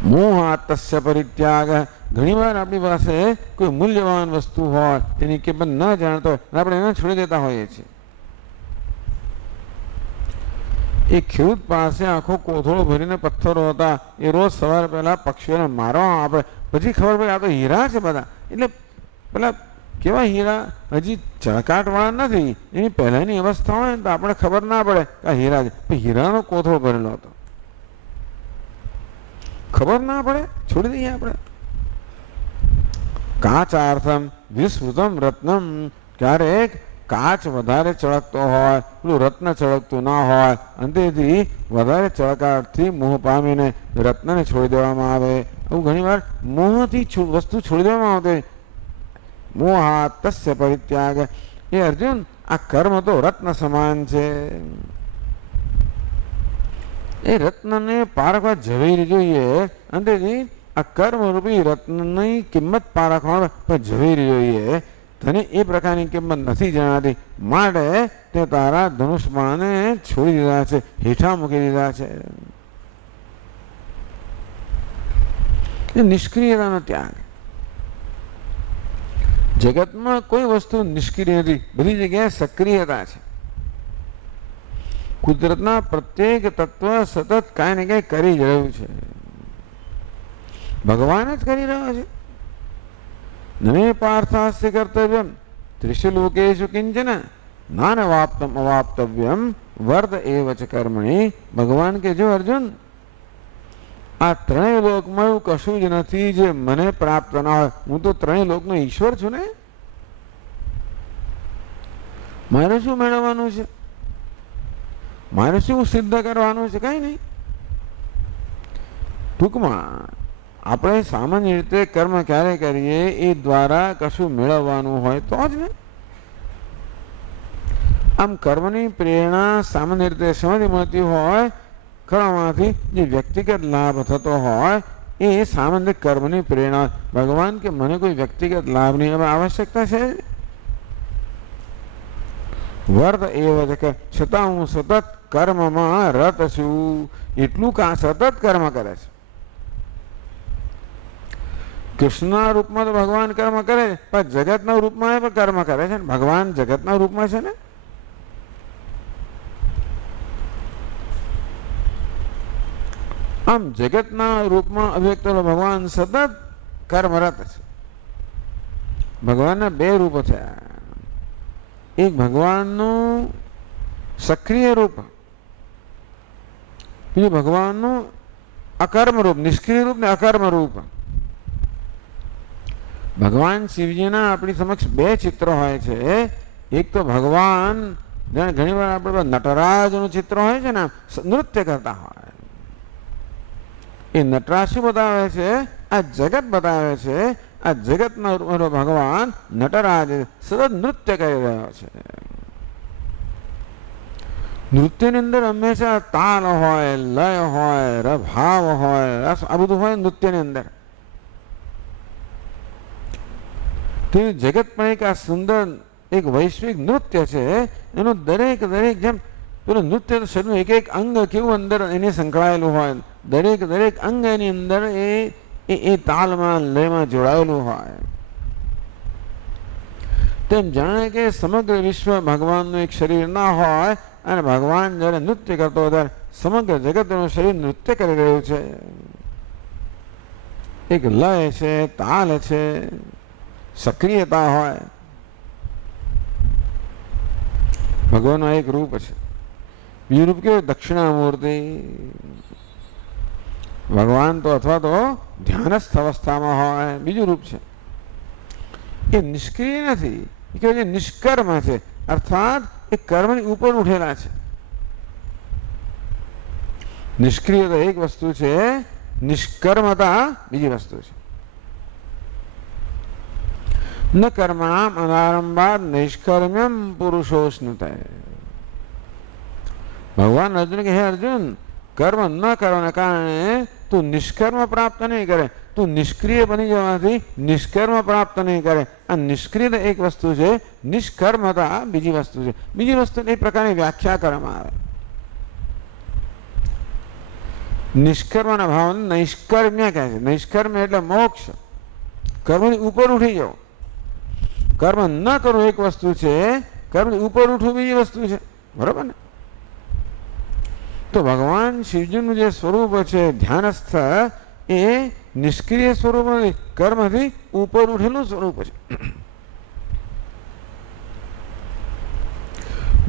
મોહાતસ્ય પરિત્યાગ. ઘણી વાર આપણી પાસે કોઈ મૂલ્યવાન વસ્તુ હોય, તેની કિંમત ન જાણતો હોય, આપણે એને છોડી દેતા હોઈએ છીએ. એ ખેડૂત પાસે આખો કોથળો ભરીને પથ્થરો હતા. એ રોજ સવારે પહેલા પક્ષીઓને મારવા આપણે, પછી ખબર પડી આ તો હીરા છે બધા. એટલે પેલા કેવા હીરા હજી ચળકાટવાળા નથી, એની પહેલાંની અવસ્થા હોય ને તો આપણે ખબર ના પડે કે આ હીરા છે, પણ હીરાનો કોથળો ભરેલો હતો, ખબર ના પડે, છોડી દઈએ આપણે. કાચાર્થમ વિસ્મૃતમ રત્નમ, ક્યારેક કાચ વધારે ચળકતો હોય, પેલું રત્ન ચળકતું ના હોય, અને તેથી વધારે ચળકાટથી મોહ પામીને રત્નને છોડી દેવામાં આવે. એવું ઘણી વાર મોહથી વસ્તુ છોડી દેવામાં આવતી. મોહાત તસ્ય પરિત્યાગ. એ અર્જુન, આ કર્મ તો રત્ન સમાન છે, એ રત્નને પારખવા ઝવેરી જોઈએ, અને તેથી આ કર્મરૂપી રત્નની કિંમત પારખવા પણ ઝવેરી જોઈએ. તને એ પ્રકારની કિંમત નથી જણાતી, માટે તે તારા ધનુષ્માને છોડી દીધા છે, હેઠા મૂકી દીધા છે. એ નિષ્ક્રિયતાનો ત્યાગ. જગતમાં કોઈ વસ્તુ નિષ્ક્રિય નથી, બધી જગ્યાએ સક્રિયતા છે. કુદરતના પ્રત્યેક તત્વ સતત કાંઈ ને કાંઈ કરી જ રહ્યું છે, ભગવાન જ કરી રહ્યો છે. નમે પાર્થાસ્ય કર્તવ્યમ ત્રિષુ લોકેષુ કિંચન નાનવાપ્તમ અવાપ્તવ્યમ વર્ત એવ ચ કર્મણિ. ભગવાન કે જો અર્જુન, આ ત્રણેય લોકમાં એવું કશું જ નથી જે મને પ્રાપ્ત ના હોય. હું તો ત્રણેય લોકનો ઈશ્વર છું ને, મારે શું મેળવવાનું છે, મારે શું સિદ્ધ કરવાનું છે, કઈ નહીં. ટૂંકમાં આપણે સામાન્ય રીતે કર્મ ક્યારે કરીએ, એ દ્વારા કશું મેળવવાનું હોય તો જ ને. આમ કર્મની પ્રેરણા સામાન્ય રીતે સમજ મળતી હોય, કર્મમાંથી જે વ્યક્તિગત લાભ થતો હોય એ સામાન્ય કર્મની પ્રેરણા. ભગવાન કે મને કોઈ વ્યક્તિગત લાભની હવે આવશ્યકતા છે, વર્ત એવ કે છતાં હું સતત કર્મમાં રત છું. એટલું સતત કર્મ કરે છે. કૃષ્ણના રૂપમાં તો ભગવાન કર્મ કરે, પણ જગતના રૂપમાં એ પણ કર્મ કરે છે. ભગવાન જગતના રૂપમાં છે ને, આમ જગતના રૂપમાં અભ્યક્ત ભગવાન સતત કર્મરત છે. ભગવાનના બે રૂપ છે, એક ભગવાનનું સક્રિય રૂપ, બીજું ભગવાનનું અકર્મ રૂપ, નિષ્ક્રિય રૂપ ને અકર્મ રૂપ. ભગવાન શિવજીના આપણી સમક્ષ બે ચિત્ર હોય છે. એક તો ભગવાન ઘણી વાર આપણે નટરાજનું ચિત્ર હોય છે ને, નૃત્ય કરતા હોય, એ નટરાજ શું બતાવે છે, આ જગત બતાવે છે. આ જગતનો ભગવાન નટરાજ સતત નૃત્ય કરી રહ્યો છે. નૃત્યની અંદર હંમેશા તાલ હોય, લય હોય, ભાવ હોય, રસ, આ બધું હોય નૃત્યની અંદર. તે જગત પણ એક આ સુંદર એક વૈશ્વિક નૃત્ય છે. એનું દરેક જેમ પેલું નૃત્ય શરીરનું એક એક અંગ કેવું અંદર એને સંકળાયેલું હોય, દરેક અંગ એની અંદર એ તાલમાં લયમાં જોડાયેલું હોય. તેમ જાણે કે સમગ્ર વિશ્વ ભગવાનનું એક શરીર ના હોય, અને ભગવાન જ્યારે નૃત્ય કરતો હોય ત્યારે સમગ્ર જગતનું શરીર નૃત્ય કરી રહ્યું છે. એક લય છે, તાલ છે, સક્રિયતા હોય. ભગવાનનું એક રૂપ છે. બીજું રૂપ કેવું, દક્ષિણામૂર્તિ. ભગવાન તો અથવા તો ધ્યાનસ્થ અવસ્થામાં હોય. બીજું રૂપ છે, એ નિષ્ક્રિય નથી, એ કહેવાય નિષ્કર્મ છે, અર્થાત એ કર્મની ઉપર ઉઠેલા છે. નિષ્ક્રિયતા એક વસ્તુ છે, નિષ્કર્મતા બીજી વસ્તુ છે. ન કર્મણામ અનારંભાત નિષ્કર્મ્યમ પુરુષોસ્નુતે. ભગવાન અર્જુન કે હે અર્જુન, કર્મ ન કરવાના કારણે તું નિષ્કર્મ પ્રાપ્ત નહીં કરે, તું નિષ્ક્રિય બની જવાથી નિષ્કર્મ પ્રાપ્ત નહીં કરે. આ નિષ્ક્રિય એક વસ્તુ છે, નિષ્કર્મતા બીજી વસ્તુ છે. બીજી વસ્તુ એ પ્રકારની વ્યાખ્યા કરવામાં આવે. નિષ્કર્મના ભાવને નૈષ્કર્મ્ય કહે છે. નૈષ્કર્મ્ય એટલે મોક્ષ, કર્મની ઉપર ઉઠી જવું. કર્મ ન કરવું એક વસ્તુ છે, કર્મની ઉપર ઉઠવું બીજી વસ્તુ છે. બરોબર ને? તો ભગવાન શિવજીનું જે સ્વરૂપ છે ધ્યાનસ્થ, એ નિષ્ક્રિય સ્વરૂપ નથી, કર્મથી ઉપર ઉઠેલું સ્વરૂપ છે.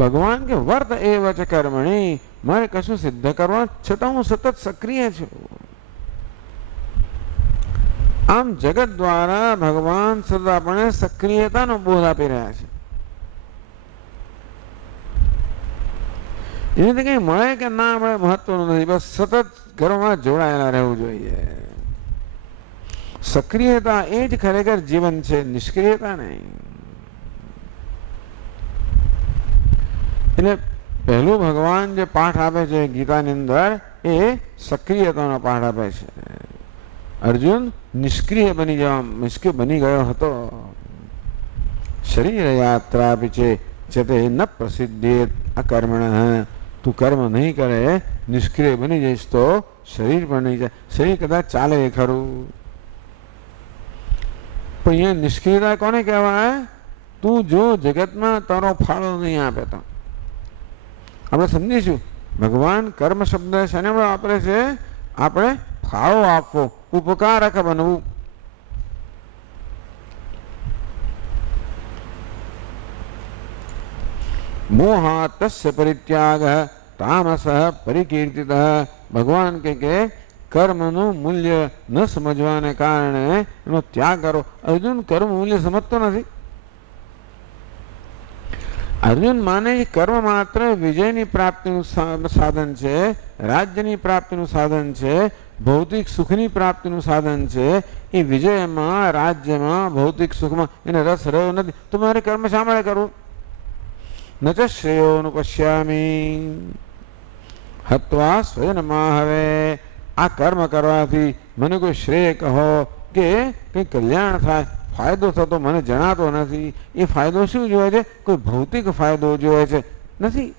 ભગવાન કે વર્ત એવ ચ કર્મણી, મારે કશું સિદ્ધ કરવા છતાં હું સતત સક્રિય છું. આમ જગત દ્વારા ભગવાન સતત આપણે સક્રિયતાનો બોધ આપી રહ્યા છે. એનાથી કઈ મળે કે ના મળે મહત્વનું નથી, બસ સતત ઘરમાં જોડાયેલા રહેવું જોઈએ. સક્રિયતા એ જ ખરેખર જીવન છે, નિષ્ક્રિયતા નહીં. એટલે પહેલું ભગવાન જે પાઠ આપે છે ગીતાની અંદર એ સક્રિયતાનો પાઠ આપે છે. અર્જુન નિષ્ક્રિય બની ગયો હતો. શરીર યાત્રા પીછે છતે ન પ્રસિદ્ધેત અકર્મણ, તું કર્મ નહીં કરે નિષ્ક્રિય બની જઈશ તો શરીર પણ નહીં જાય. શરીર કદાચ ચાલે ખરું, પણ અહીંયા નિષ્ક્રિયતા કોને કહેવાય? તું જો જગતમાં તારો ફાળો નહીં આપે તો. આપણે સમજીશું ભગવાન કર્મ શબ્દ શાને વાપરે છે? આપણે ફાળો આપવો, ઉપકારક બનવું. મોહાત તસ્ય પરિત્યાગ તામસ પરિકીર્તિત. ભગવાન કે કર્મનું મૂલ્ય ન સમજવાને કારણે એનો ત્યાગ કરો. અર્જુન કર્મ મૂલ્ય સમજતો નથી. અર્જુન માને કર્મ માત્ર વિજયની પ્રાપ્તિનું સાધન છે, રાજ્યની પ્રાપ્તિનું સાધન છે, ભૌતિક સુખની પ્રાપ્તિનું સાધન છે. એ વિજયમાં, રાજ્યમાં, ભૌતિક સુખમાં એને રસ રહ્યો નથી. તો મારે કર્મ શા માટે કરવું? ન ચ શ્રેયોનુપશ્યામી હત્વા સ્વયંમાં. હવે આ કર્મ કરવાથી મને કોઈ શ્રેય કહો કે કંઈ કલ્યાણ થાય, ફાયદો થતો મને જણાતો નથી. એ ફાયદો શું જોવે છે? કોઈ ભૌતિક ફાયદો જોવે છે? નથી.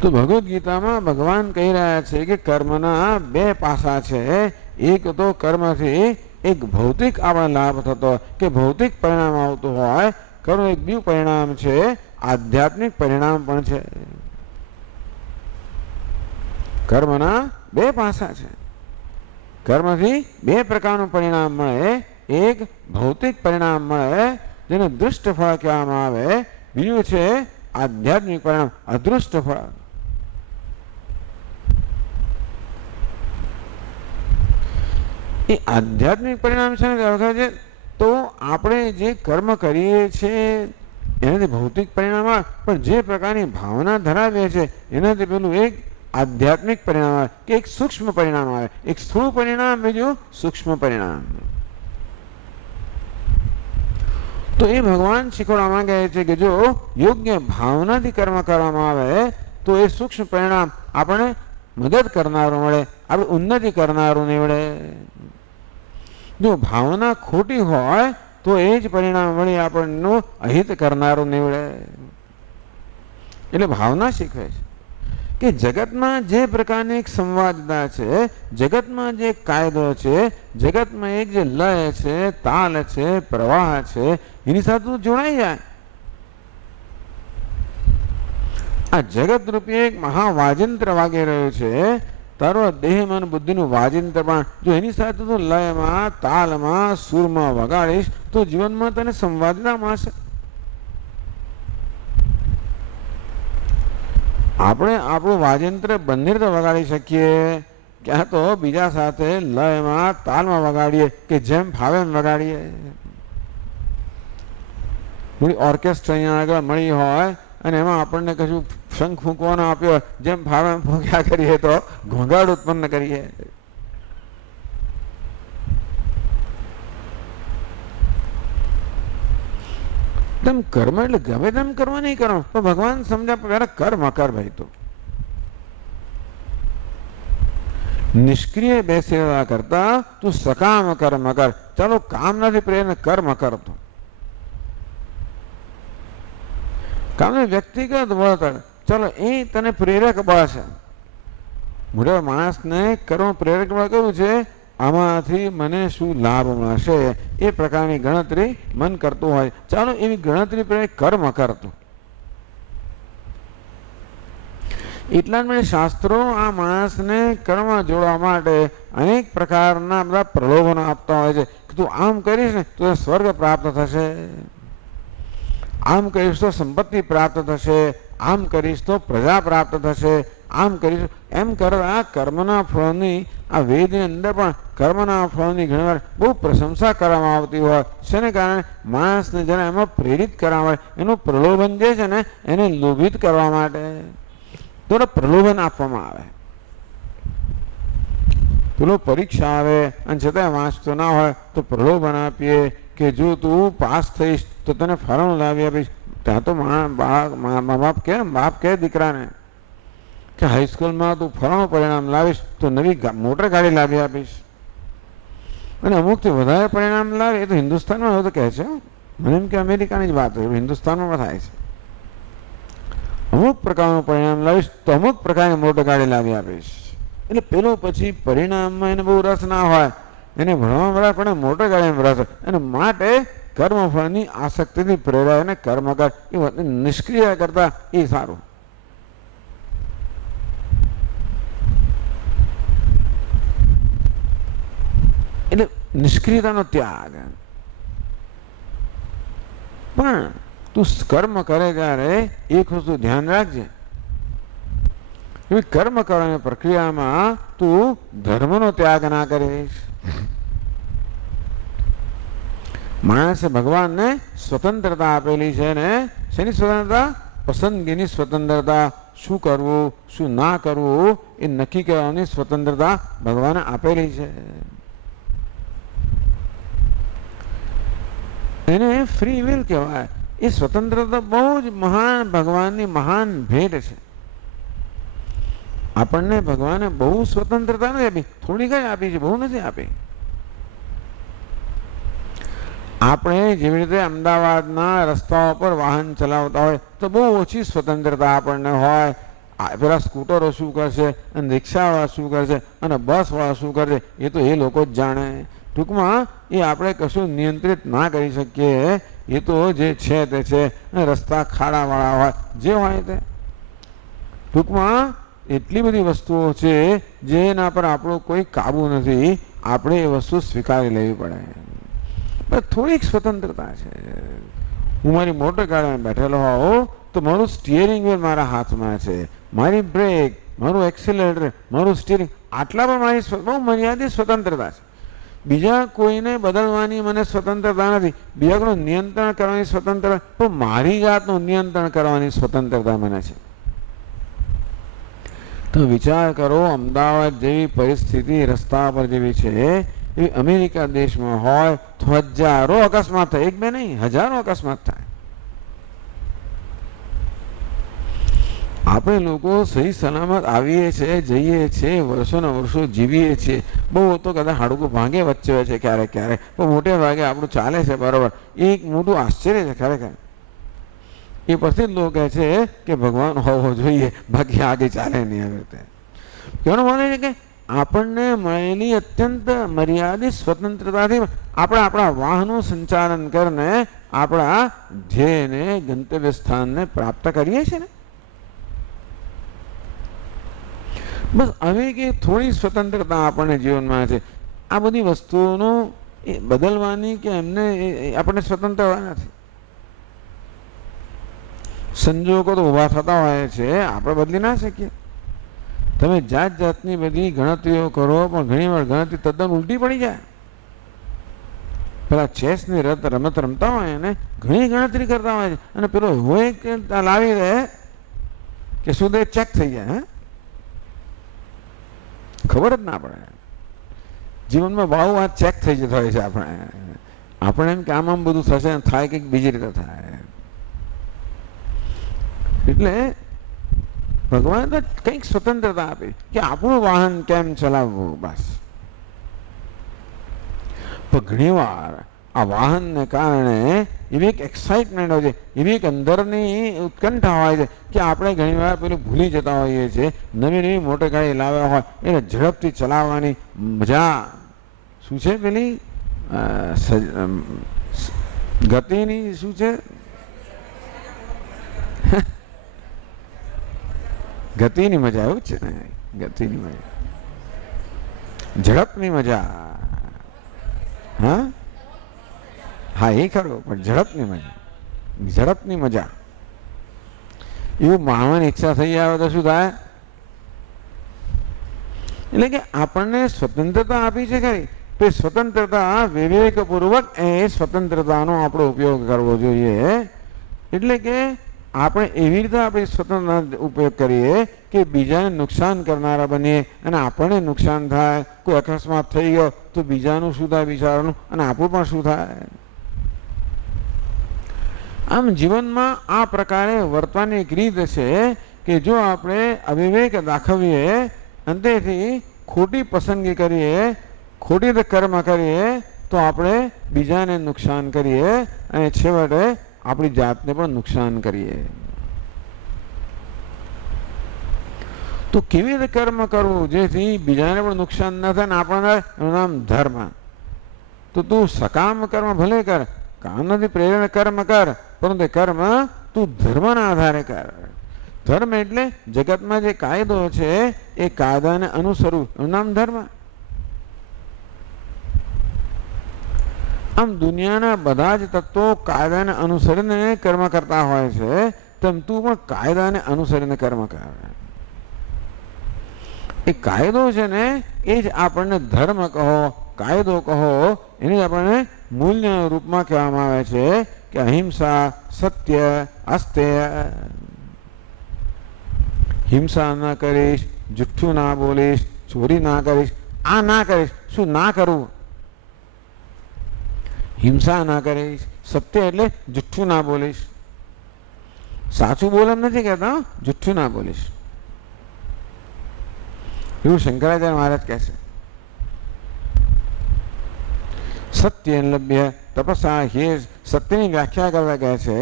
તો ભગવદ્ ગીતામાં ભગવાન કહી રહ્યા છે કે કર્મના બે પાસા છે. એક તો કર્મથી એક ભૌતિક આપણે લાભ થતો કે ભૌતિક પરિણામ આવતું હોય. કર્મ એક બીજું પરિણામ છે, આધ્યાત્મિક પરિણામ પણ છે. કર્મના બે પાસા છે. કર્મથી બે પ્રકારનું પરિણામ મળે. એક ભૌતિક પરિણામ મળે જેને દૃષ્ટ ફળ કહેવામાં આવે. બીજું છે આધ્યાત્મિક પરિણામ, અદૃષ્ટ ફળ. એ આધ્યાત્મિક પરિણામ છે ને, તો આપણે જે કર્મ કરીએ છીએ એનાથી ભૌતિક પરિણામ આવે, પણ જે પ્રકારની ભાવના ધરાવીએ છીએ એનાથી પેલું એક આધ્યાત્મિક પરિણામ આવે કે એક સૂક્ષ્મ પરિણામ આવે. એક સ્થૂળ પરિણામ, બીજું સૂક્ષ્મ પરિણામ. તો એ ભગવાન શીખવવા માંગે છે કે જો યોગ્ય ભાવનાથી કર્મ કરવામાં આવે તો એ સૂક્ષ્મ પરિણામ આપણે મદદ કરનારું મળે, આપણે ઉન્નતિ કરનારું નીવડે. જો ભાવના ખોટી હોય તો એ જ પરિણામ વળી આપણનું અહિત કરનારું નીવડે. એટલે ભાવના શીખવે છે કે જગતમાં જે પ્રકારની એક સંવાદતા છે, જગતમાં જે કાયદો છે, જગતમાં એક જે લય છે, તાલ છે, પ્રવાહ છે, એની સાથે જોડાઈ જાય. આ જગત રૂપી એક મહાવાજિંત્ર વાગી રહ્યું છે. તારો દેહ મન બુદ્ધિનું વાજિંત્ર પણ જો એની સાથે તું લયમાં, તાલમાં, સૂરમાં વગાડીશ તો જીવનમાં તને સંવાદિતા મળશે. આપણે આપણું વાજિંત્ર બંને રીતે વગાડી શકીએ. ક્યાં તો બીજા સાથે લયમાં, તાલમાં વગાડીએ કે જેમ ફાવે એમ વગાડીએ. ઓર્કેસ્ટ્રા અહીંયા આગળ મળી હોય અને એમાં આપણને કશું શંખ ફૂંકવાનો આપ્યો, જેમ ફાવે એમ ફૂંક્યા કરીએ તો ઘોંઘાટ ઉત્પન્ન કરીએ. તેમ કર્મ એટલે ગમે તેમ કરવા નહીં કરો, પણ ભગવાન સમજ્યા પહેલા કર્મ કર ભાઈ. તો નિષ્ક્રિય બેસેલા કરતા તું સકામ કર્મ કર. ચાલો કામ નથી પ્રેરણા, કર્મ કરતો કામ વ્યક્તિગત વળતર. ચાલો એ તને પ્રેરક બળ છે. મોટા માણસને કર્મ પ્રેરક બળ કયું છે? આમાંથી મને શું લાભ મળશે એ પ્રકારની ગણતરી મન કરતું હોય. ચાલો એવી ગણતરી કર્મ કરતું. એટલા જ માટે શાસ્ત્રો આ માણસને કર્મ જોડવા માટે અનેક પ્રકારના બધા પ્રલોભનો આપતા હોય છે કે તું આમ કરીશ ને તો સ્વર્ગ પ્રાપ્ત થશે. આમ કરીશ તો સંપત્તિ પ્રાપ્ત થશે, આમ કરીશ તો પ્રજા પ્રાપ્ત થશે, આમ કરીશ એમ કરતા કર્મના ફળની આ વેદની અંદર પણ કર્મના ફળની ઘણીવાર બહુ પ્રશંસા કરવામાં આવતી હોય. શેને કારણે? માણસને જેને એમાં પ્રેરિત કરવા માટે, એનું પ્રલોભન જે છે ને એને લોભિત કરવા માટે થોડું પ્રલોભન આપવામાં આવે. પેલો પરીક્ષા આવે અને છતાં વાંચતો ના હોય તો પ્રલોભન આપીએ કે જો તું પાસ થઈશ તો તને ફરણ લાવી આપીશ. ત્યાં તો મા બાપ કે દીકરાને કે હાઈસ્કૂલમાં તું ફરણું પરિણામ લાવીશ તો નવી મોટર ગાડી લાવી આપીશ. અને અમુકથી વધારે પરિણામ લાવે એ તો હિન્દુસ્તાનમાં એવું તો કહે છે, મને એમ કે અમેરિકાની જ વાત હોય, હિન્દુસ્તાનમાં થાય છે. અમુક પ્રકારનું પરિણામ લાવીશ તો અમુક પ્રકારની મોટર ગાડી લાવી આપીશ. એટલે પેલો પછી પરિણામમાં એને બહુ રસ ના હોય, એને ભણવામાં રસ પણ મોટર ગાડીમાં રસ હોય, અને માટે કર્મફળની આસક્તિથી પ્રેરાય અને કર્મ કર એ નિષ્ક્રિય કરતા એ સારું. એટલે નિષ્ક્રિયતાનો ત્યાગ. પણ તું કર્મ કરે ત્યારે એક વસ્તુ ધ્યાન રાખજે, કર્મ કરવાની પ્રક્રિયામાં તું ધર્મનો ત્યાગ ના કરીશ. માણસે ભગવાનને સ્વતંત્રતા આપેલી છે ને, શેની સ્વતંત્રતા? પસંદગીની સ્વતંત્રતા. શું કરવું શું ના કરવું એ નક્કી કરવાની સ્વતંત્રતા ભગવાને આપેલી છે. એને ફ્રી વિલ કહેવાય. એ સ્વતંત્રતા બહુ જ મહાન, ભગવાનની મહાન ભેટ છે. આપણને ભગવાને બહુ સ્વતંત્રતા નથી આપી, થોડીક જ આપી છે, બહુ નથી આપી. આપણે જેવી રીતે અમદાવાદના રસ્તાઓ પર વાહન ચલાવતા હોય તો બહુ ઓછી સ્વતંત્રતા આપણને હોય. પેલા સ્કૂટરો શું કરશે અને રિક્ષાવાળા શું કરશે અને બસવાળા શું કરશે એ તો એ લોકો જ જાણે. ટૂંકમાં એ આપણે કશું નિયંત્રિત ના કરી શકીએ. એ તો જે છે તે છે, રસ્તા ખાડાવાળા હોય જે હોય તે. ટૂંકમાં એટલી બધી વસ્તુઓ છે જેના પર આપણો કોઈ કાબુ નથી. આપણે એ વસ્તુ સ્વીકારી લેવી પડે. થોડીક સ્વતંત્રતા છે. હું મારી મોટર ગાડીમાં બેઠેલો હોઉં તો મારું સ્ટિયરિંગ વ્હીલ મારા હાથમાં છે, મારી બ્રેક, મારું એક્સિલેટર, મારું સ્ટિયરિંગ, આટલા પર મારી બહુ મર્યાદિત સ્વતંત્રતા છે. બીજા કોઈને બદલવાની મને સ્વતંત્રતા નથી, બીજા કોઈનું નિયંત્રણ કરવાની સ્વતંત્રતા, પણ મારી જાતનું નિયંત્રણ કરવાની સ્વતંત્રતા મને છે. તો વિચાર કરો, અમદાવાદ જેવી પરિસ્થિતિ રસ્તા પર જેવી છે એ અમેરિકા દેશમાં હોય તો હજારો અકસ્માત થાય. એક બે નહીં, હજારો અકસ્માત થાય. આપણે લોકો સહી સલામત આવીએ છીએ, જઈએ છીએ, વર્ષોના વર્ષો જીવીએ છીએ. બહુ તો કદાચ હાડકું ભાંગે વચ્ચે વચ્ચે ક્યારેક ક્યારેક, પણ મોટે ભાગે આપણું ચાલે છે બરાબર. એક મોટું આશ્ચર્ય છે ખરેખર. એ પછી જ લોકો કહે છે કે ભગવાન હોવો જોઈએ, બાકી આગે ચાલે નહીં. આવી રીતે કહેવાનું મને છે કે આપણને મળેલી અત્યંત મર્યાદિત સ્વતંત્રતાથી આપણે આપણા વાહનનું સંચાલન કરીને આપણા ધ્યેયને, ગંતવ્ય સ્થાનને પ્રાપ્ત કરીએ છીએ ને. બસ હવે કે થોડી સ્વતંત્રતા આપણને જીવનમાં છે. આ બધી વસ્તુઓનો એ બદલવાની કે એમને આપણને સ્વતંત્રતા નથી. સંજોગો તો ઊભા થતા હોય છે, આપણે બદલી ના શકીએ. તમે જાત જાતની બધી ગણતરીઓ કરો પણ ઘણી વાર ગણતરી તદ્દન ઉલટી પડી જાય. પેલા ચેસની રમત રમતા હોય ને ઘણી ગણતરી કરતા હોય છે અને પેલો હોય કે લાવી દે કે સુધી ચેક થઈ જાય. ખબર જ ના પડે. જીવનમાં બહુ વાત ચેક થઈ જતો હોય છે. આપણે એમ કે આમ બધું થશે, થાય કંઈક બીજી રીતે થાય. એટલે ભગવાન તો કંઈક સ્વતંત્રતા આપી કે આપણું વાહન કેમ ચલાવવું બસ. પણ ઘણી વાર આ વાહનને કારણે એવી એક એક્સાઇટમેન્ટ હોય છે, એવી એક અંદરની ઉત્કંઠા હોય છે કે આપણે ઘણી વાર પેલું ભૂલી જતા હોઈએ છીએ. નવી નવી મોટર ગાડી લાવ્યા હોય એને ઝડપથી ચલાવવાની મજા શું છે, પેલી ગતિની શું છે, ગતિની મજા. એવું છે ને, ગતિની મજા, ઝડપની મજા. હા હા, એ ખરું, પણ ઝડપની મજા. ઝડપની મજા. એવું માણવાની ઈચ્છા થઈ આવે તો શું થાય? એટલે કે આપણને સ્વતંત્રતા આપી છે ખરી, તો સ્વતંત્રતા વિવેકપૂર્વક એ સ્વતંત્રતાનો આપણો ઉપયોગ કરવો જોઈએ. એટલે કે આપણે એવી રીતે આપણી સ્વતંત્રતા ઉપયોગ કરીએ કે બીજાને નુકસાન કરનારા બનીએ અને આપણને નુકસાન થાય, કોઈ અકસ્માત થઈ ગયો તો બીજાનું શું થાય બિચારાનું, અને આપણું પણ શું થાય. આમ જીવનમાં આ પ્રકારે વર્તવાની એક રીત છે કે જો આપણે અવિવેક દાખવીએ, અંતેથી ખોટી પસંદગી કરીએ, ખોટી રીતે કર્મ કરીએ તો આપણે બીજાને નુકસાન કરીએ અને છેવટે આપણી જાતને પણ નુકસાન કરીએ. તો કેવી રીતે કર્મ કરવું જેથી બીજાને પણ નુકસાન ન થાય ને આપણને? એનું નામ ધર્મ. તો તું સકામ કર્મ ભલે કર, કામનાથી પ્રેરણા કર્મ કર, પરંતુ કર્મ તું ધર્મના આધારે કર. ધર્મ એટલે જગતમાં જે કાયદો છે એ કાયદાને અનુસરવું, એનું નામ ધર્મ. આમ દુનિયાના બધા જ તત્વો કાયદાને અનુસરીને કર્મ કરતા હોય છે, તેમ તું પણ કાયદાને અનુસરીને કર્મ કર. એ કાયદો છે ને એ જ આપણને ધર્મ કહો, કાયદો કહો, એને આપણને મૂલ્ય રૂપમાં કહેવામાં આવે છે કે અહિંસા, સત્ય, અસ્તેય. હિંસા ના કરીશ, જુઠ્ઠું ના બોલીશ, ચોરી ના કરીશ, આ ના કરીશ. શું ના કરવું? હિંસા ના કરીશ, સત્ય એટલે જુઠ્ઠું ના બોલીશ. સાચું બોલ એમ નથી કહેતા, જુઠ્ઠું ના બોલીશ. એવું શંકરાચાર્ય મહારાજ કહે છે. સત્ય લભ્ય તપસા હે, સત્યની વ્યાખ્યા કરતા કહે છે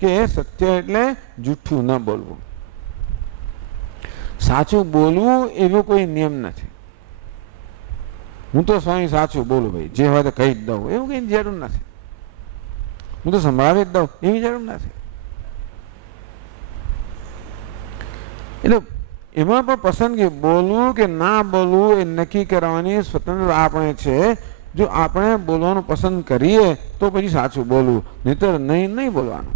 કે સત્ય એટલે જુઠ્ઠું ન બોલવું. સાચું બોલવું એવો કોઈ નિયમ નથી. હું તો સ્વામી સાચું બોલું, ભાઈ જે હોય તો કહી જ દઉં, એવું કઈ જરૂર નથી. હું તો સંભળાવી જ દઉં, એવી જરૂર નથી. એટલે એમાં પણ પસંદગી, બોલવું કે ના બોલવું એ નક્કી કરવાની સ્વતંત્રતા આપણે છે. જો આપણે બોલવાનું પસંદ કરીએ તો પછી સાચું બોલવું, નહીતર નહીં બોલવાનું,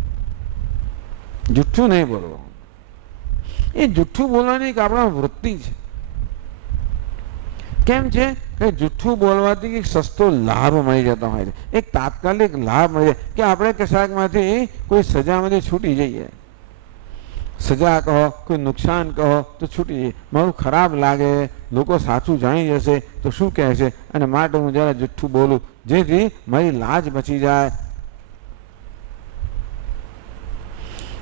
જુઠ્ઠું નહીં બોલવું. એ જુઠ્ઠું બોલવાની એક આપણા વૃત્તિ છે. કેમ છે કે જુઠ્ઠું બોલવાથી એક સસ્તો લાભ મળી જતો હોય છે, એક તાત્કાલિક લાભ મળી જાય કે આપણે કશાકમાંથી કોઈ સજામાંથી છૂટી જઈએ. સજા કહો, કોઈ નુકસાન કહો તો છૂટી જઈએ. મારું ખરાબ લાગે, લોકો સાચું જાણી જશે તો શું કહે છે, અને માટે હું જરા જુઠ્ઠું બોલું જેથી મારી લાજ બચી જાય.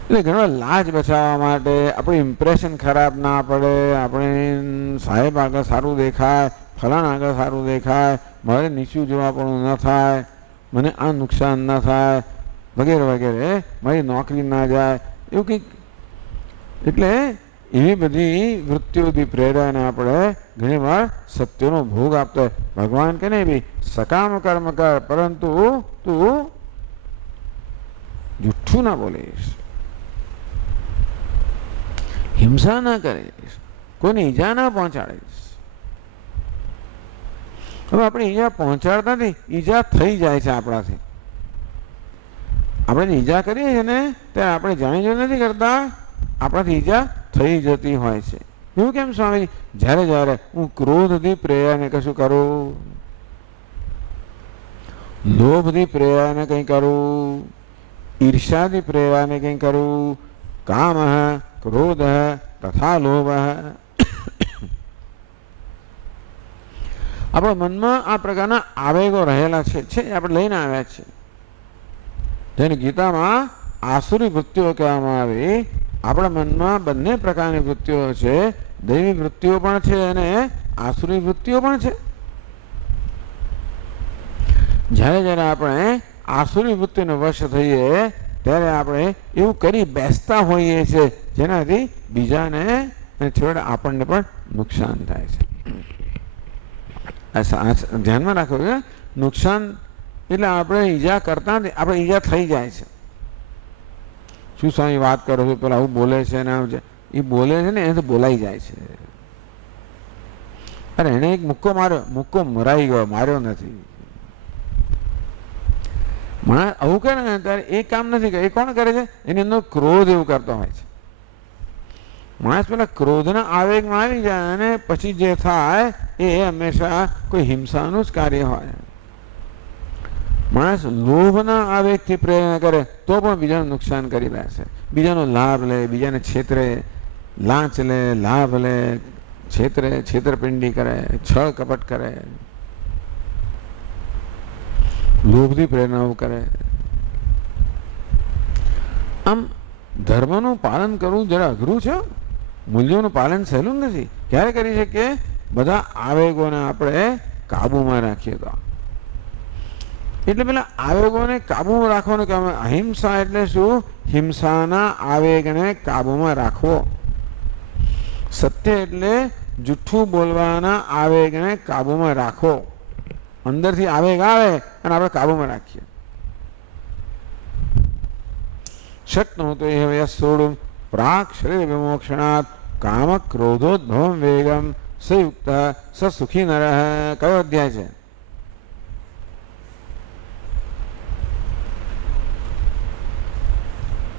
એટલે ઘણા લાજ બચાવવા માટે, આપણું ઇમ્પ્રેશન ખરાબ ના પડે, આપણે સાહેબ આગળ સારું દેખાય, ફલાણ આગળ સારું દેખાય, મારે નીચું જોવાપણું ન થાય, મને આ નુકસાન ન થાય, વગેરે વગેરે, મારી નોકરી ના જાય, એવું કંઈક. એટલે એવી બધી વૃત્તિઓથી પ્રેરાઈને આપણે ઘણી વાર સત્યનો ભોગ આપતો હોય. ભગવાન કે નહીં ભાઈ સકામ કર્મ કર, પરંતુ તું જુઠ્ઠું ના બોલીશ, હિંસા ના કરીશ, કોઈને ઈજા ના પહોંચાડીશ. હવે આપણે ઈજા પહોંચાડતા નથી, ઈજા થઈ જાય છે આપણાથી. આપણે ઈજા કરીએ છીએ ને ત્યારે આપણે જાણી જોઈ નથી કરતા, આપણાથી ઈજા થઈ જતી હોય છે. એવું કેમ સ્વામી? જ્યારે હું ક્રોધથી પ્રેરાને કશું કરું, લોભથી પ્રેરાને કંઈ કરું, ઈર્ષાથી પ્રેરાને કંઈ કરું, કામ ક્રોધ તથા લોભ, આપણા મનમાં આ પ્રકારના આવેગો રહેલા છે આપણે લઈને આવ્યા છે. જેને ગીતામાં આસુરી વૃત્તિઓ કહેવામાં આવી. આપણા મનમાં બંને પ્રકારની વૃત્તિઓ છે, દૈવી વૃત્તિઓ પણ છે અને આસુરી વૃત્તિઓ પણ છે. જ્યારે આપણે આસુરી વૃત્તિનો વશ થઈએ ત્યારે આપણે એવું કરી બેસતા હોઈએ છીએ જેનાથી બીજાને અને છેવટે આપણને પણ નુકસાન થાય છે. ધ્યાનમાં રાખો કે નુકસાન એટલે આપણે ઈજા કરતા નથી, આપણે ઈજા થઈ જાય છે. શું સ્વામી વાત કરો છો, પેલા આવું બોલે છે ને આમ છે, એ બોલે છે ને એનાથી બોલાઈ જાય છે. અરે એને એક મુક્કો માર્યો, મુક્કો મરાઈ ગયો, માર્યો નથી. માણસ આવું કરે ને ત્યારે એ કામ નથી કરે. એ કોણ કરે છે? એની અંદર ક્રોધ એવું કરતો હોય છે. માણસ પેલા ક્રોધના આવેગમાં આવી જાય અને પછી જે થાય એ હંમેશા કોઈ હિંસાનું જ કાર્ય હોય. માણસ લોભના આવેગથી પ્રેરણા કરે તો પણ બીજાનું નુકસાન કરી બેસે, બીજાનો લાભ લે, બીજાને છેતરે, લાંચ લે, લાભ લે, છેતરે, છેતરપિંડી કરે, છળ કપટ કરે, લોભથી પ્રેરણાઓ કરે. આમ ધર્મનું પાલન કરવું જરા અઘરું છે. મૂલ્યોનું પાલન સહેલું નથી. ક્યારે કરી શકીએ? બધા આવેગોને આપણે કાબુમાં રાખીએ તો. એટલે પેલા આવેગોને કાબુમાં રાખવાનું કામ. અહિંસા એટલે શું? હિંસાના આવેગને કાબુમાં રાખવો. સત્ય એટલે જુઠ્ઠું બોલવાના આવેગને કાબુમાં રાખવો. અંદરથી આવેગ આવે અને આપણે કાબુમાં રાખીએ. શક્નોતો એવ યસ્સોડું પ્રાક શરીર વિમોક્ષણાત કામ ક્રોધોદ્ભવમ વેગમ સંયુક્ત સ સુખી નરઃ. કયો અધ્યાય છે?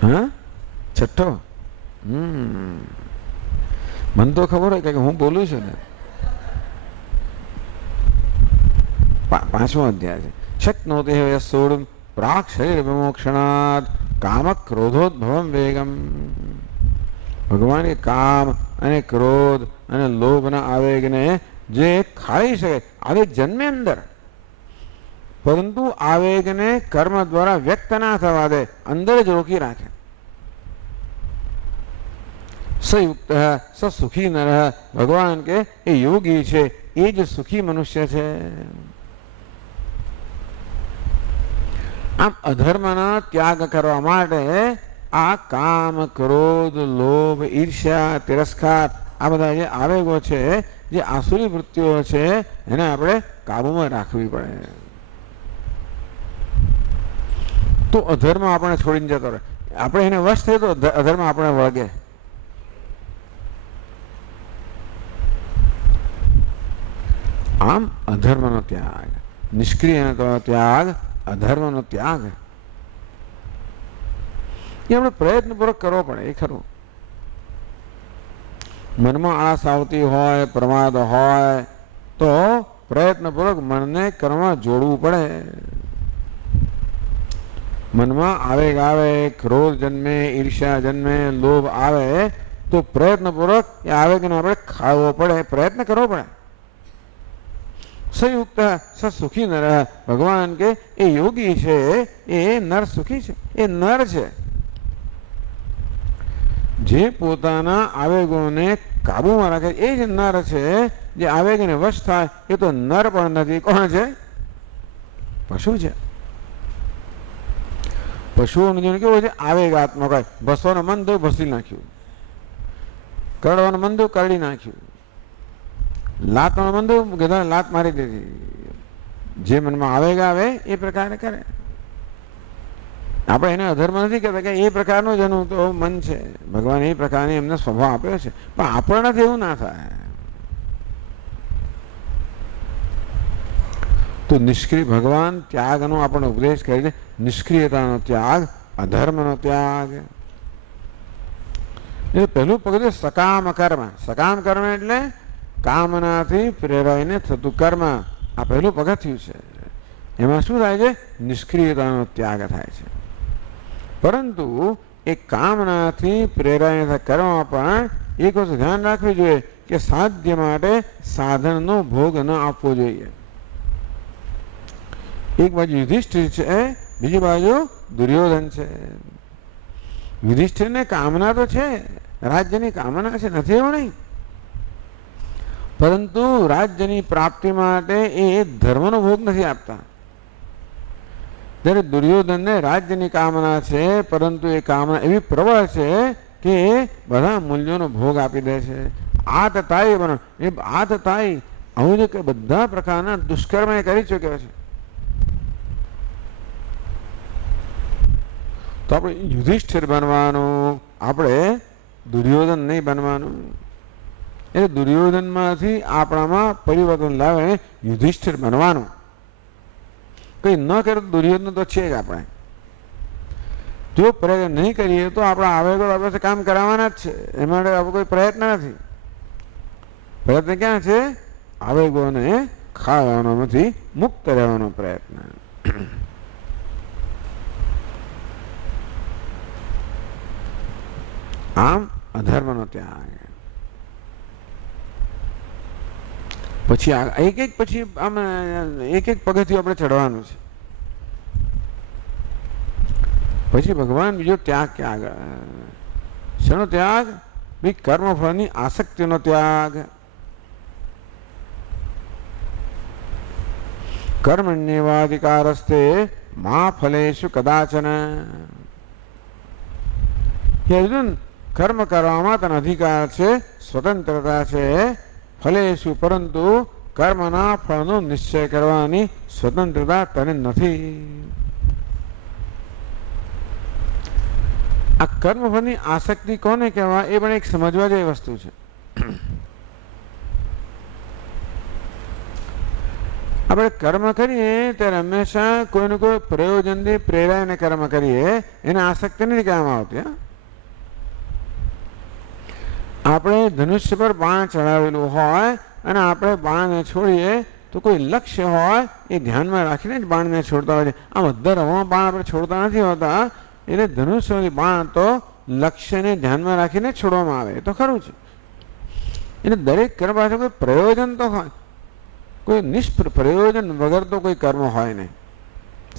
હા, છઠ્ઠો. મને તો ખબર હોય કે હું બોલું છું ને. પાંચમો અધ્યાય છે. શક્નોતિ યસ્સોડું પ્રાક શરીર વિમોક્ષણાત કામ ક્રોધોદ્ભવમ વેગમ. ભગવાન એ કામ અને ક્રોધ અને લોભના આવેગને જે ખાઈ શકે, આવેગ જન્મે અંદર, પરંતુ આવેગને કર્મ દ્વારા વ્યક્ત ના થવા દે, અંદર જ રોકી રાખે. સંયુક્ત સ સુખી નરઃ. ભગવાન કે એ યોગી છે, એ જ સુખી મનુષ્ય છે. આમ અધર્મના ત્યાગ કરવા માટે આ કામ, ક્રોધ, લોભ, ઈર્ષ્યા, તિરસ્કાર, આ બધા જે આવેગો છે, જે આસુરી વૃત્તિઓ છે, એને આપણે કાબુમાં રાખવી પડે. તો અધર્મ આપણે છોડીને જતો રહે. આપણે એને વશ થઈએ તો અધર્મ આપણે વળગે. આમ અધર્મનો ત્યાગ, નિષ્ક્રિયનો ત્યાગ, અધર્મનો ત્યાગ એ આપણે પ્રયત્નપૂર્વક કરવો પડે. એ ખરું. મનમાં આળસ આવતી હોય, પ્રમાદ હોય તો પ્રયત્નપૂર્વક મનને કર્મમાં જોડવું પડે. મનમાં આવેગ આવે, ક્રોધ જન્મે, ઈર્ષ્યા જન્મે, લોભ આવે તો પ્રયત્નપૂર્વક એ આવેગને આપણે ખાવો પડે, પ્રયત્ન કરવો પડે. સંયુક્ત સ સુખી નર. ભગવાન કે એ યોગી છે, એ નર સુખી છે, એ નર છે. જે પોતાના આવેગોને કાબુમાં રાખે એ જ નર છે. જે આવેગને વશ થાય એ તો નર પણ નથી. કોણ છે? પશુ છે. પશુઓનું જીવન કેવું છે? આવેગાત્મક હોય. ભસવાનું મન થયું, ભસી નાખ્યું. કરડવાનું મન થયું, કરડી નાખ્યું. લાતવાનું મન થયું, ગધા લાત મારી દીધી. જે મનમાં આવેગ આવે એ પ્રકારે કરે. આપણે એને અધર્મ નથી કહેતા કે એ પ્રકારનું જ એનું તો મન છે. ભગવાન એ પ્રકારની એમને સ્વભાવ આપ્યો છે, પણ આપણને એવું ના થાય. તો નિષ્ક્રિય ભગવાન ત્યાગનો આપણને ઉપદેશ કરીને નિષ્ક્રિયતાનો ત્યાગ, અધર્મનો ત્યાગ. એ પહેલું પગલું સકામ કર્મ. સકામ કર્મ એટલે કામનાથી પ્રેરાઈને થતું કર્મ. આ પહેલું પગથિયું છે. એમાં શું થાય છે? નિષ્ક્રિયતાનો ત્યાગ થાય છે. પરંતુ એ કામનાથી પ્રેરાઈને કર્મમાં પણ એક વસ્તુ ધ્યાન રાખવી જોઈએ કે સાધ્ય માટે સાધનનો ભોગ ન આપવો જોઈએ. એક બાજુ યુધિષ્ઠિર છે, બીજી બાજુ દુર્યોધન છે. યુધિષ્ઠિરને કામના તો છે, રાજ્યની કામના છે, નથી એવું નહીં, પરંતુ રાજ્યની પ્રાપ્તિ માટે એ ધર્મનો ભોગ નથી આપતા. જ્યારે દુર્યોધનને રાજ્યની કામના છે, પરંતુ એ કામના એવી પ્રબળ છે કે એ બધા મૂલ્યોનો ભોગ આપી દે છે. આતતાઈ બનો, એ આતતાઈ આવું જે બધા પ્રકારના દુષ્કર્મ એ કરી ચૂક્યો છે. તો આપણે યુધિષ્ઠિર બનવાનું, આપણે દુર્યોધન નહીં બનવાનું. એ દુર્યોધનમાંથી આપણામાં પરિવર્તન લાવે યુધિષ્ઠિર બનવાનું. કંઈ ન કરે તો દુર્યોધન તો છે જ આપણે. જો પ્રયત્ન નહીં કરીએ તો આપણા આવેગો આપણે કામ કરાવવાના જ છે. એમાં માટે આપણો કોઈ પ્રયત્ન નથી. પ્રયત્ન ક્યાં છે? આવેગોને ખાવાનોમાંથી મુક્ત રહેવાનો પ્રયત્ન. આમ અધર્મનો ત્યાગ. પછી એક એક પછી આમ એક એક પગથિયું આપણે ચડવાનું છે. પછી ભગવાન બીજો ત્યાગ ક્યાં આગળ? શેનો ત્યાગ? ભાઈ કર્મફળની આસક્તિનો ત્યાગ. કર્મણ્યેવાધિકારસ્તે મા ફલેષુ કદાચન. હે અર્જુન, કર્મ કરવામાં તને અધિકાર છે, સ્વતંત્રતા છે. ફલેષુ, પરંતુ કર્મના ફળનો નિશ્ચય કરવાની સ્વતંત્રતા તને નથી. આ કર્મફળની આસક્તિ કોને કહેવાય એ પણ એક સમજવા જેવી વસ્તુ છે. આપણે કર્મ કરીએ ત્યારે હંમેશા કોઈને કોઈ પ્રયોજનથી પ્રેરાઈને કર્મ કરીએ, એને આસક્તિ નથી કહેવામાં આવતી. આપણે ધનુષ્ય પર બાણ ચડાવેલું હોય અને આપણે બાણને છોડીએ તો કોઈ લક્ષ્ય હોય એ ધ્યાનમાં રાખીને જ બાણને છોડતા હોય છે. આમ અધર હવામાં બાણ આપણે છોડતા નથી હોતા. એટલે ધનુષ્યની બાણ તો લક્ષ્યને ધ્યાનમાં રાખીને છોડવામાં આવે, એ તો ખરું છે. એટલે દરેક કર્મ પાસે કોઈ પ્રયોજન તો હોય. કોઈ નિષ્પ્રયોજન વગર તો કોઈ કર્મ હોય નહીં,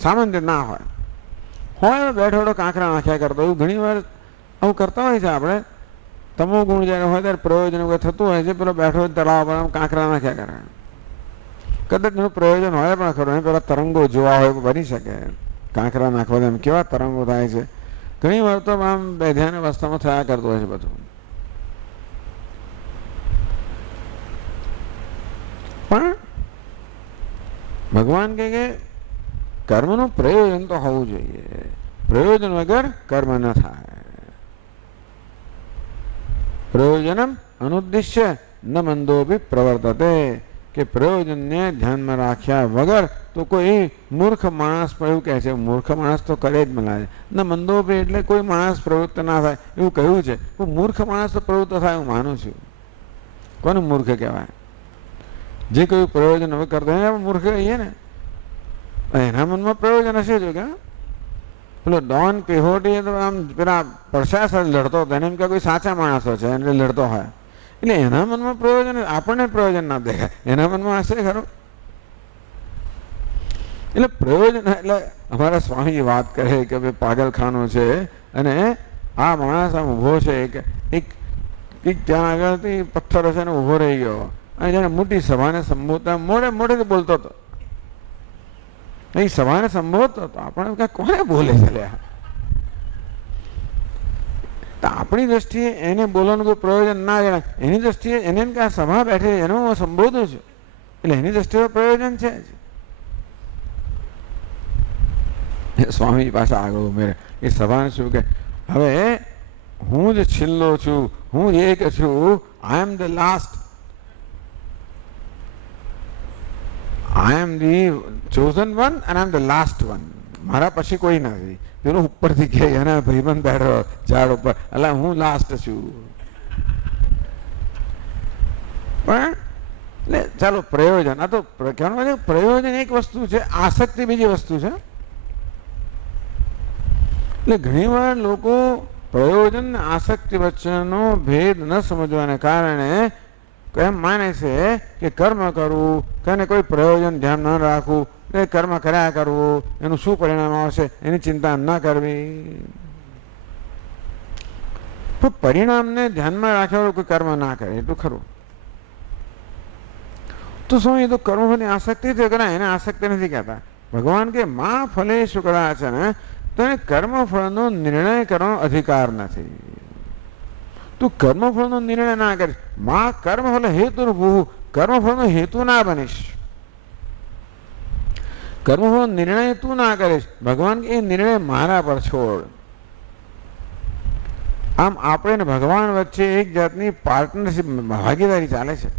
સામાન્ય ના હોય. બેઠો કાંકરા નાખ્યા કરતો, એવું ઘણી વાર આવું કરતા હોય છે આપણે. તમો ગુણ જ્યારે હોય ત્યારે પ્રયોજન વગર થતું હોય છે. પેલો બેઠો તળાવ પર આમ કાંકરા નાખ્યા કરે. કદાચ એનું પ્રયોજન હોય પણ ખરું. પેલા તરંગો જોવા હોય બની શકે. કાંકરા નાખવા એમ કેવા તરંગો થાય છે. ઘણી વાર તો આમ બેધ્યાની અવસ્થામાં થયા કરતું હોય છે બધું. પણ ભગવાન કહે કે કર્મનું પ્રયોજન તો હોવું જોઈએ. પ્રયોજન વગર કર્મ ન થાય. પ્રયોજનમ અનુદ્દિશ્ય ન મંદોપી પ્રવર્તતે. કે પ્રયોજનને ધ્યાનમાં રાખ્યા વગર તો કોઈ મૂર્ખ માણસ પણ એવું કહે છે, મૂર્ખ માણસ તો કરે જ મને ન મંદોપી, એટલે કોઈ માણસ પ્રવૃત્ત ના થાય એવું કહ્યું છે. કોઈ મૂર્ખ માણસ તો પ્રવૃત્ત થાય હું માનું છું. કોને મૂર્ખ કહેવાય? જે કોઈ પ્રયોજન હવે કરતો એને મૂર્ખ કહીએ ને. એના મનમાં પ્રયોજન હશે જો કે. પેલો ડોન કિહોટી તો આમ પેલા પડછાયા સાથે લડતો હતો, એને એમ કે કોઈ સાચા માણસો છે એટલે લડતો હોય. એટલે એના મનમાં પ્રયોજન, આપણને પ્રયોજન ના દેખાય, એના મનમાં હશે ખરું. એટલે પ્રયોજન એટલે અમારા સ્વામી વાત કરે કે ભાઈ પાગલખાનું છે અને આ માણસ આમ ઊભો છે. એક ત્યાં આગળથી પથ્થર હશે ને ઊભો રહી ગયો અને જેને મોટી સભાને સંબોધતા મોઢેથી બોલતો હતો. એ સભાને સંબોધતો હતો. આપણે કોને બોલે છે? આપણી દ્રષ્ટિએ એને બોલવાનું કોઈ પ્રયોજન ના જણાય. એની દ્રષ્ટિએ એને એમ કે આ સભા બેઠી એનો હું સંબોધું છું એટલે એની દ્રષ્ટિએ પ્રયોજન છે જ. સ્વામી પાછા આગળ ઉમેરે એ સભાને શું કે હવે હું જ છેલ્લો છું, હું એક છું. I am the last, I am the chosen one and I am the last one. મારા પછી કોઈ નથી. પેલો ઉપરથી કે એના ભાઈબંધ બેઠો ઝાડ ઉપર, એટલે હું લાસ્ટ છું. પણ એટલે ચાલો પ્રયોજન, આ તો કહેવાનું પ્રયોજન એક વસ્તુ છે, આસક્તિ બીજી વસ્તુ છે. એટલે ઘણી વાર લોકો પ્રયોજન અને આસક્તિ વચ્ચેનો ભેદ ન સમજવાને કારણે એમ માને છે કે કર્મ કરવું કે કોઈ પ્રયોજન ધ્યાન ન રાખવું, એ કર્મ કર્યા કરવું, એનું શું પરિણામ આવશે એની ચિંતા ન કરવી. તો પરિણામને ધ્યાનમાં રાખ્યા કોઈ કર્મ ના કરે એટલું ખરું. તો શું એ તો કર્મફળની આસક્તિ છે કે એને આસક્તિ નથી કહેતા. ભગવાન કે મા ફલેષુ કદાચન, તો એને કર્મફળનો નિર્ણય કરવાનો અધિકાર નથી. તું કર્મફળનો નિર્ણય ના કરીશ. મા કર્મફળ હેતુ, કર્મફળનો હેતુ ના બનીશ. કર્મફળનો નિર્ણય તું ના કરીશ. ભગવાન એ નિર્ણય મારા પર છોડ. આમ આપણે ભગવાન વચ્ચે એક જાતની પાર્ટનરશિપ, ભાગીદારી ચાલે છે.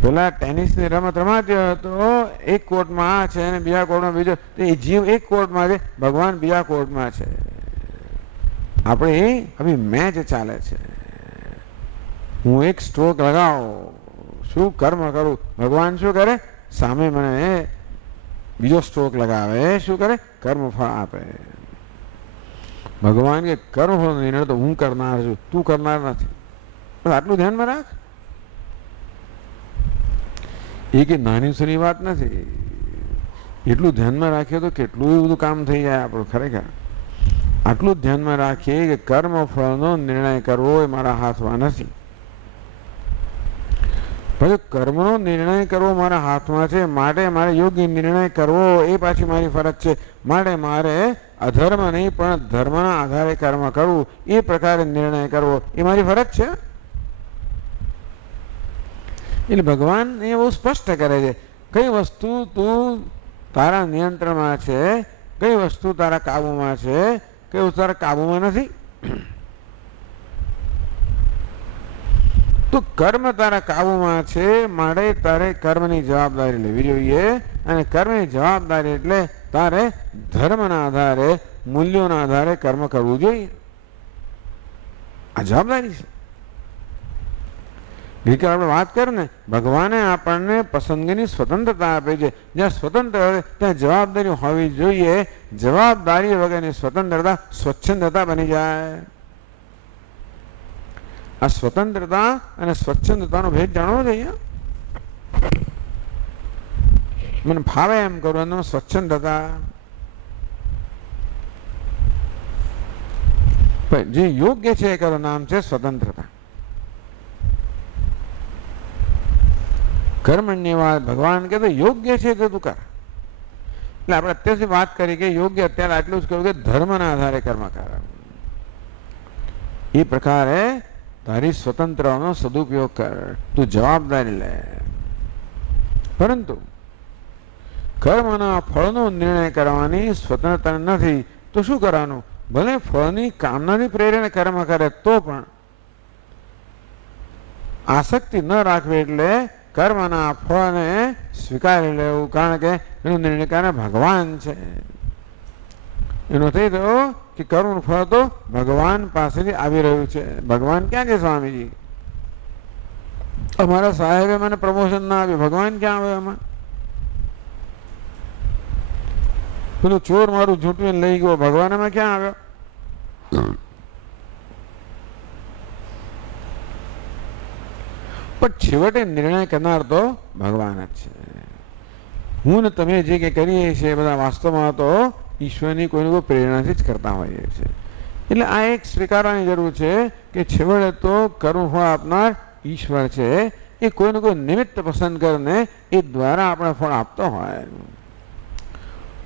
પેલા ટેનિસની રમત રમાતી હોય તો એક કોર્ટમાં આ છે અને બીજા કોર્ટમાં બીજો, તો એ જીવ એક કોર્ટમાં છે, ભગવાન બીજા કોર્ટમાં છે. આપણે હવે મેચ ચાલે છે. હું એક સ્ટ્રોક લગાવું, શું કર્મ કરું, ભગવાન શું કરે, સામે મને બીજો સ્ટ્રોક લગાવે, શું કરે, કર્મ ફળ આપે. ભગવાન કે કર્મ ફળ નિર્ણય તો હું કરનાર છું, તું કરનાર નથી. આટલું ધ્યાનમાં રાખ. એ કે નાની સૂની વાત નથી. એટલું ધ્યાનમાં રાખીએ તો કેટલું બધું કામ થઈ જાય આપણું. ખરેખર આટલું જ ધ્યાનમાં રાખીએ કે કર્મ ફળનો નિર્ણય કરવો એ મારા હાથમાં નથી. પછી કર્મનો નિર્ણય કરવો મારા હાથમાં છે, માટે મારે યોગ્ય નિર્ણય કરવો એ પાછી મારી ફરજ છે. માટે મારે અધર્મ નહીં પણ ધર્મના આધારે કર્મ કરવું, એ પ્રકારે નિર્ણય કરવો એ મારી ફરજ છે. એટલે ભગવાન એ બહુ સ્પષ્ટ કરે છે કઈ વસ્તુ તું તારા નિયંત્રણમાં છે, કઈ વસ્તુ તારા કાબુમાં છે, કઈ વસ્તુ તારા કાબુમાં નથી. તો કર્મ તારા કાબુમાં છે, માટે તારે કર્મની જવાબદારી લેવી જોઈએ. અને કર્મની જવાબદારી એટલે તારે ધર્મના આધારે, મૂલ્યોના આધારે કર્મ કરવું જોઈએ. આ જવાબદારી છે. ગઈકાલે આપણે વાત કરી ને, ભગવાને આપણને પસંદગીની સ્વતંત્રતા આપે છે. જ્યાં સ્વતંત્ર હોય ત્યાં જવાબદારી હોવી જોઈએ. જવાબદારી વગરની સ્વતંત્રતા સ્વચ્છંદતા બની જાય. આ સ્વતંત્રતા અને સ્વચ્છંદતાનો ભેદ જાણવો જોઈએ. મને ફાવે એમ કરું એનો સ્વચ્છંદતા. જે યોગ્ય છે એ કરું નામ છે સ્વતંત્રતા. કર્મણ્યવાદ ભગવાન કે યોગ્ય છે તે તું કર. એટલે આપણે અત્યારથી વાત કરી કે યોગ્ય અત્યારે આટલું જ કહ્યું કે ધર્મના આધારે કર્મ કર. એ પ્રકારે તારી સ્વતંત્રનો સદુપયોગ કર, તું જવાબદારી લે. પરંતુ કર્મના ફળનો નિર્ણય કરવાની સ્વતંત્રતા નથી તો શું કરવાનું? ભલે ફળની કામનાથી પ્રેરણે કર્મ કરે તો પણ આસક્તિ ન રાખવી. એટલે કર્મના ફળને સ્વીકારી લેવું, કારણ કે એનો નિર્ણયકાર ભગવાન છે. એનો થઈ થયો કે કર્મનું ફળ તો ભગવાન પાસેથી આવી રહ્યું છે. ભગવાન ક્યાં છે સ્વામીજી? અમારા સાહેબે મને પ્રમોશન ના આપ્યું, ભગવાન ક્યાં આવ્યો એમાં? પેલું ચોર મારું ઝૂંટવીને લઈ ગયો, ભગવાન એમાં ક્યાં આવ્યો? પણ છેવટે નિર્ણય કરનાર તો ભગવાન જ છે. હું ને તમે જે કંઈ કરીએ છીએ બધા વાસ્તવમાં તો ઈશ્વરની કોઈને કોઈ પ્રેરણાથી જ કરતા હોઈએ છીએ. એટલે આ એક સ્વીકારવાની જરૂર છે કે છેવટે તો કર્મફળ આપનાર ઈશ્વર છે. એ કોઈને કોઈ નિમિત્ત પસંદ કરીને એ દ્વારા આપણે ફળ આપતો હોય.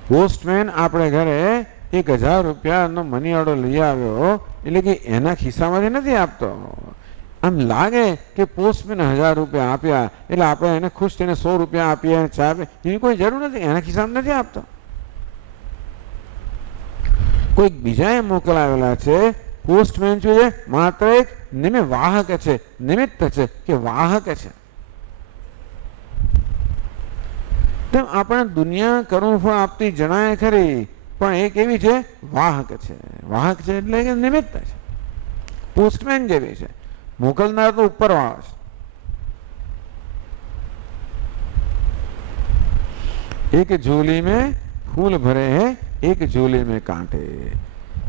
પોસ્ટમેન આપણે ઘરે 1000 રૂપિયાનો મની ઓર્ડર લઈ આવ્યો એટલે કે એના ખિસ્સામાંથી નથી આપતો. આમ લાગે કે પોસ્ટમેન 1000 રૂપિયા આપ્યા એટલે આપણે એને ખુશ થઈને 100 રૂપિયા આપીએ, ચા આપીએ, એની કોઈ જરૂર નથી. એના ખિસ્સામાં નથી આપતો. કોઈક બીજાએ મોકલાવેલા છે. પોસ્ટમેન શું છે? માત્ર એક વાહક છે, નિમિત્ત છે કે વાહક છે. તેમ આપણે દુનિયા કર્મફળ આપતી જણાય ખરી, પણ એક એવી છે વાહક છે. વાહક છે એટલે કે નિમિત્ત છે. પોસ્ટમેન જેવી છે, મોકલનાર તો ઉપરવાળો છે. એક झोली में फूल भरे हैं, एक झोली में कांटे.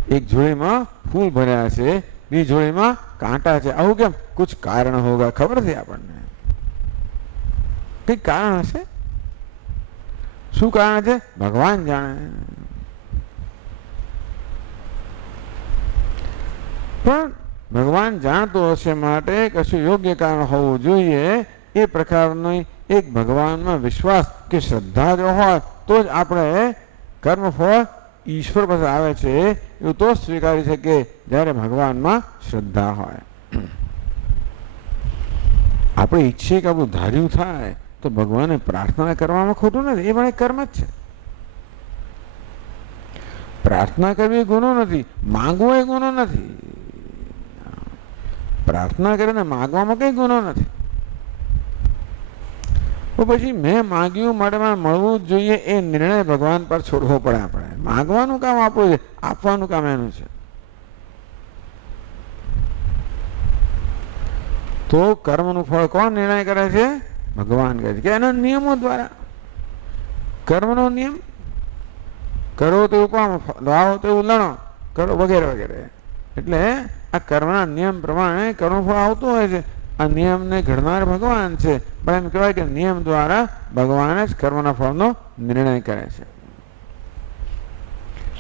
એક ઝોળીમાં ફૂલ ભર્યા છે, બીજી ઝોળીમાં કાંટા છે. આવું કેમ? કુછ કારણ હોગા. ખબર છે આપણને, કઈ કારણ હશે. શું કારણ છે? ભગવાન જાણે. પણ ભગવાન જાણતો હશે, માટે કશું યોગ્ય કારણ હોવું જોઈએ. એ પ્રકારનો એક ભગવાનમાં વિશ્વાસ કે શ્રદ્ધા જો હોય તો જ આપણે કર્મફળ ઈશ્વર પાસે આવે છે એવું તો સ્વીકારી શકીએ જ્યારે ભગવાનમાં શ્રદ્ધા હોય. આપણે ઈચ્છીએ કે આપણું ધાર્યું થાય તો ભગવાનને પ્રાર્થના કરવામાં ખોટું નથી. એ પણ એક કર્મ જ છે. પ્રાર્થના કરવી એ ગુનો નથી, માંગવો એ ગુનો નથી. પ્રાર્થના કરીને માંગવામાં કઈ ગુનો નથી. તો પછી મેં માગ્યું માટે મને મળવું જ જોઈએ એ નિર્ણય ભગવાન પર છોડવો પડે. આપણે માગવાનું કામ આપણું છે, આપવાનું કામ એનું છે. તો કર્મનું ફળ કોણ નિર્ણય કરે છે? ભગવાન કહે છે કે એના નિયમો દ્વારા. કર્મનો નિયમ, કરો તેવું પામો, લાવો તેવું લણો, કરો વગેરે વગેરે. એટલે આ કર્મના નિયમ પ્રમાણે કર્મફળ આવતું હોય છે. આ નિયમને ઘડનાર ભગવાન છે, પણ એમ કહેવાય કે નિયમ દ્વારા ભગવાન જ કર્મના ફળનો નિર્ણય કરે છે.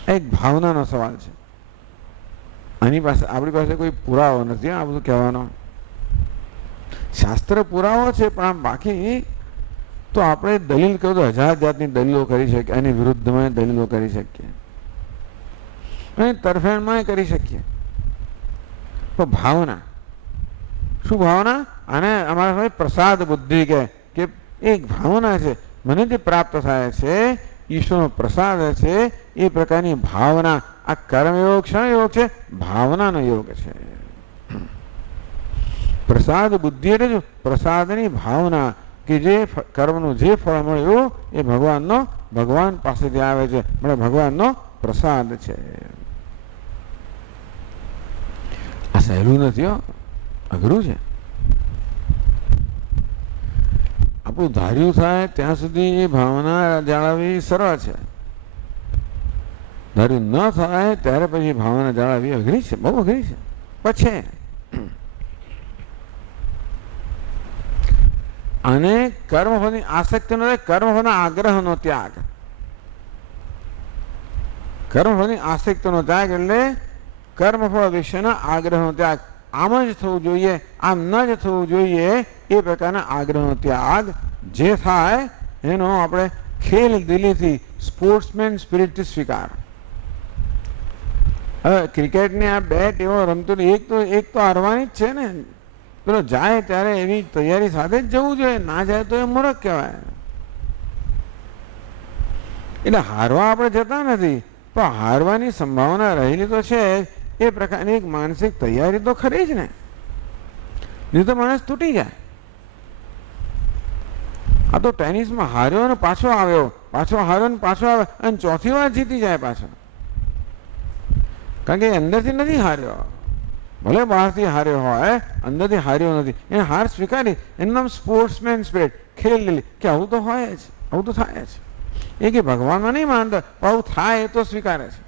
એક ભાવનાનો સવાલ છે. આની પાસે આપણી પાસે કોઈ પુરાવો નથી આ બધું કહેવાનો. શાસ્ત્ર પુરાવો છે, પણ બાકી તો આપણે દલીલ કહ્યું તો 1000 જાતની દલીલો કરી શકીએ, એની વિરુદ્ધમાં દલીલો કરી શકીએ, અને તરફેણમાં કરી શકીએ. તો ભાવના, શું ભાવના? અને અમારા પાસે પ્રસાદ બુદ્ધિ કે એક ભાવના છે, મને જે પ્રાપ્ત થાય છે ઈશ્વરનો પ્રસાદ છે, એ પ્રકારની ભાવના. આ કર્મયોગ શેનો યોગ છે? ભાવનાનો યોગ છે. પ્રસાદ બુદ્ધિ એટલે પ્રસાદની ભાવના, કે જે કર્મનું જે ફળ મળ્યું એ ભગવાન પાસેથી આવે છે, એટલે ભગવાનનો પ્રસાદ છે. આ સહેલું નથી, અઘરું છે. આપણું ધાર્યું થાય ત્યાં સુધી એ ભાવના જાળવવી સરળ છે. ધાર્યું ન થાય ત્યારે પછી ભાવના જાળવવી અઘરી છે, બહુ અઘરી છે. પછી અને કર્મફળની આસક્તિ નો, કર્મફળના આગ્રહનો ત્યાગ. કર્મફળની આસક્તિનો ત્યાગ એટલે કર્મફળ વિશેના આગ્રહનો ત્યાગ. આમ જ થવું જોઈએ, આમ ન જ થવું જોઈએ, એ પ્રકારના આગ્રહનો ત્યાગ જે થાય એનો આપણે ખેલ દિલીથી, સ્પોર્ટ્સમેન સ્પિરિટથી સ્વીકાર. હવે ક્રિકેટની આ બેટ એવો રમતો એક તો હારવાની જ છે ને. પેલો જાય ત્યારે એવી તૈયારી સાથે જ જવું જોઈએ, ના જાય તો એ મૂર્ખ કહેવાય. એટલે હારવા આપણે જતા નથી, પણ હારવાની સંભાવના રહેલી તો છે. એ પ્રકારની એક માનસિક તૈયારી તો ખરી જ ને, નહીં તો માણસ તૂટી જાય. આ તો ટેનિસમાં હાર્યો ને પાછો આવ્યો, પાછો હાર્યો ને પાછો આવ્યો, અને ચોથી વાર જીતી જાય પાછો. કારણ કે અંદરથી નથી હાર્યો, ભલે બહારથી હાર્યો હોય, અંદરથી હાર્યો નથી. એને હાર સ્વીકારી, એનું નામ સ્પોર્ટ્સમેન સ્પિરિટ, ખેલ દિલી, કે આવું તો હોય જ, આવું તો થાય જ. એ કે ભગવાનમાં નહીં માનતા, પણ આવું થાય એ તો સ્વીકારે છે.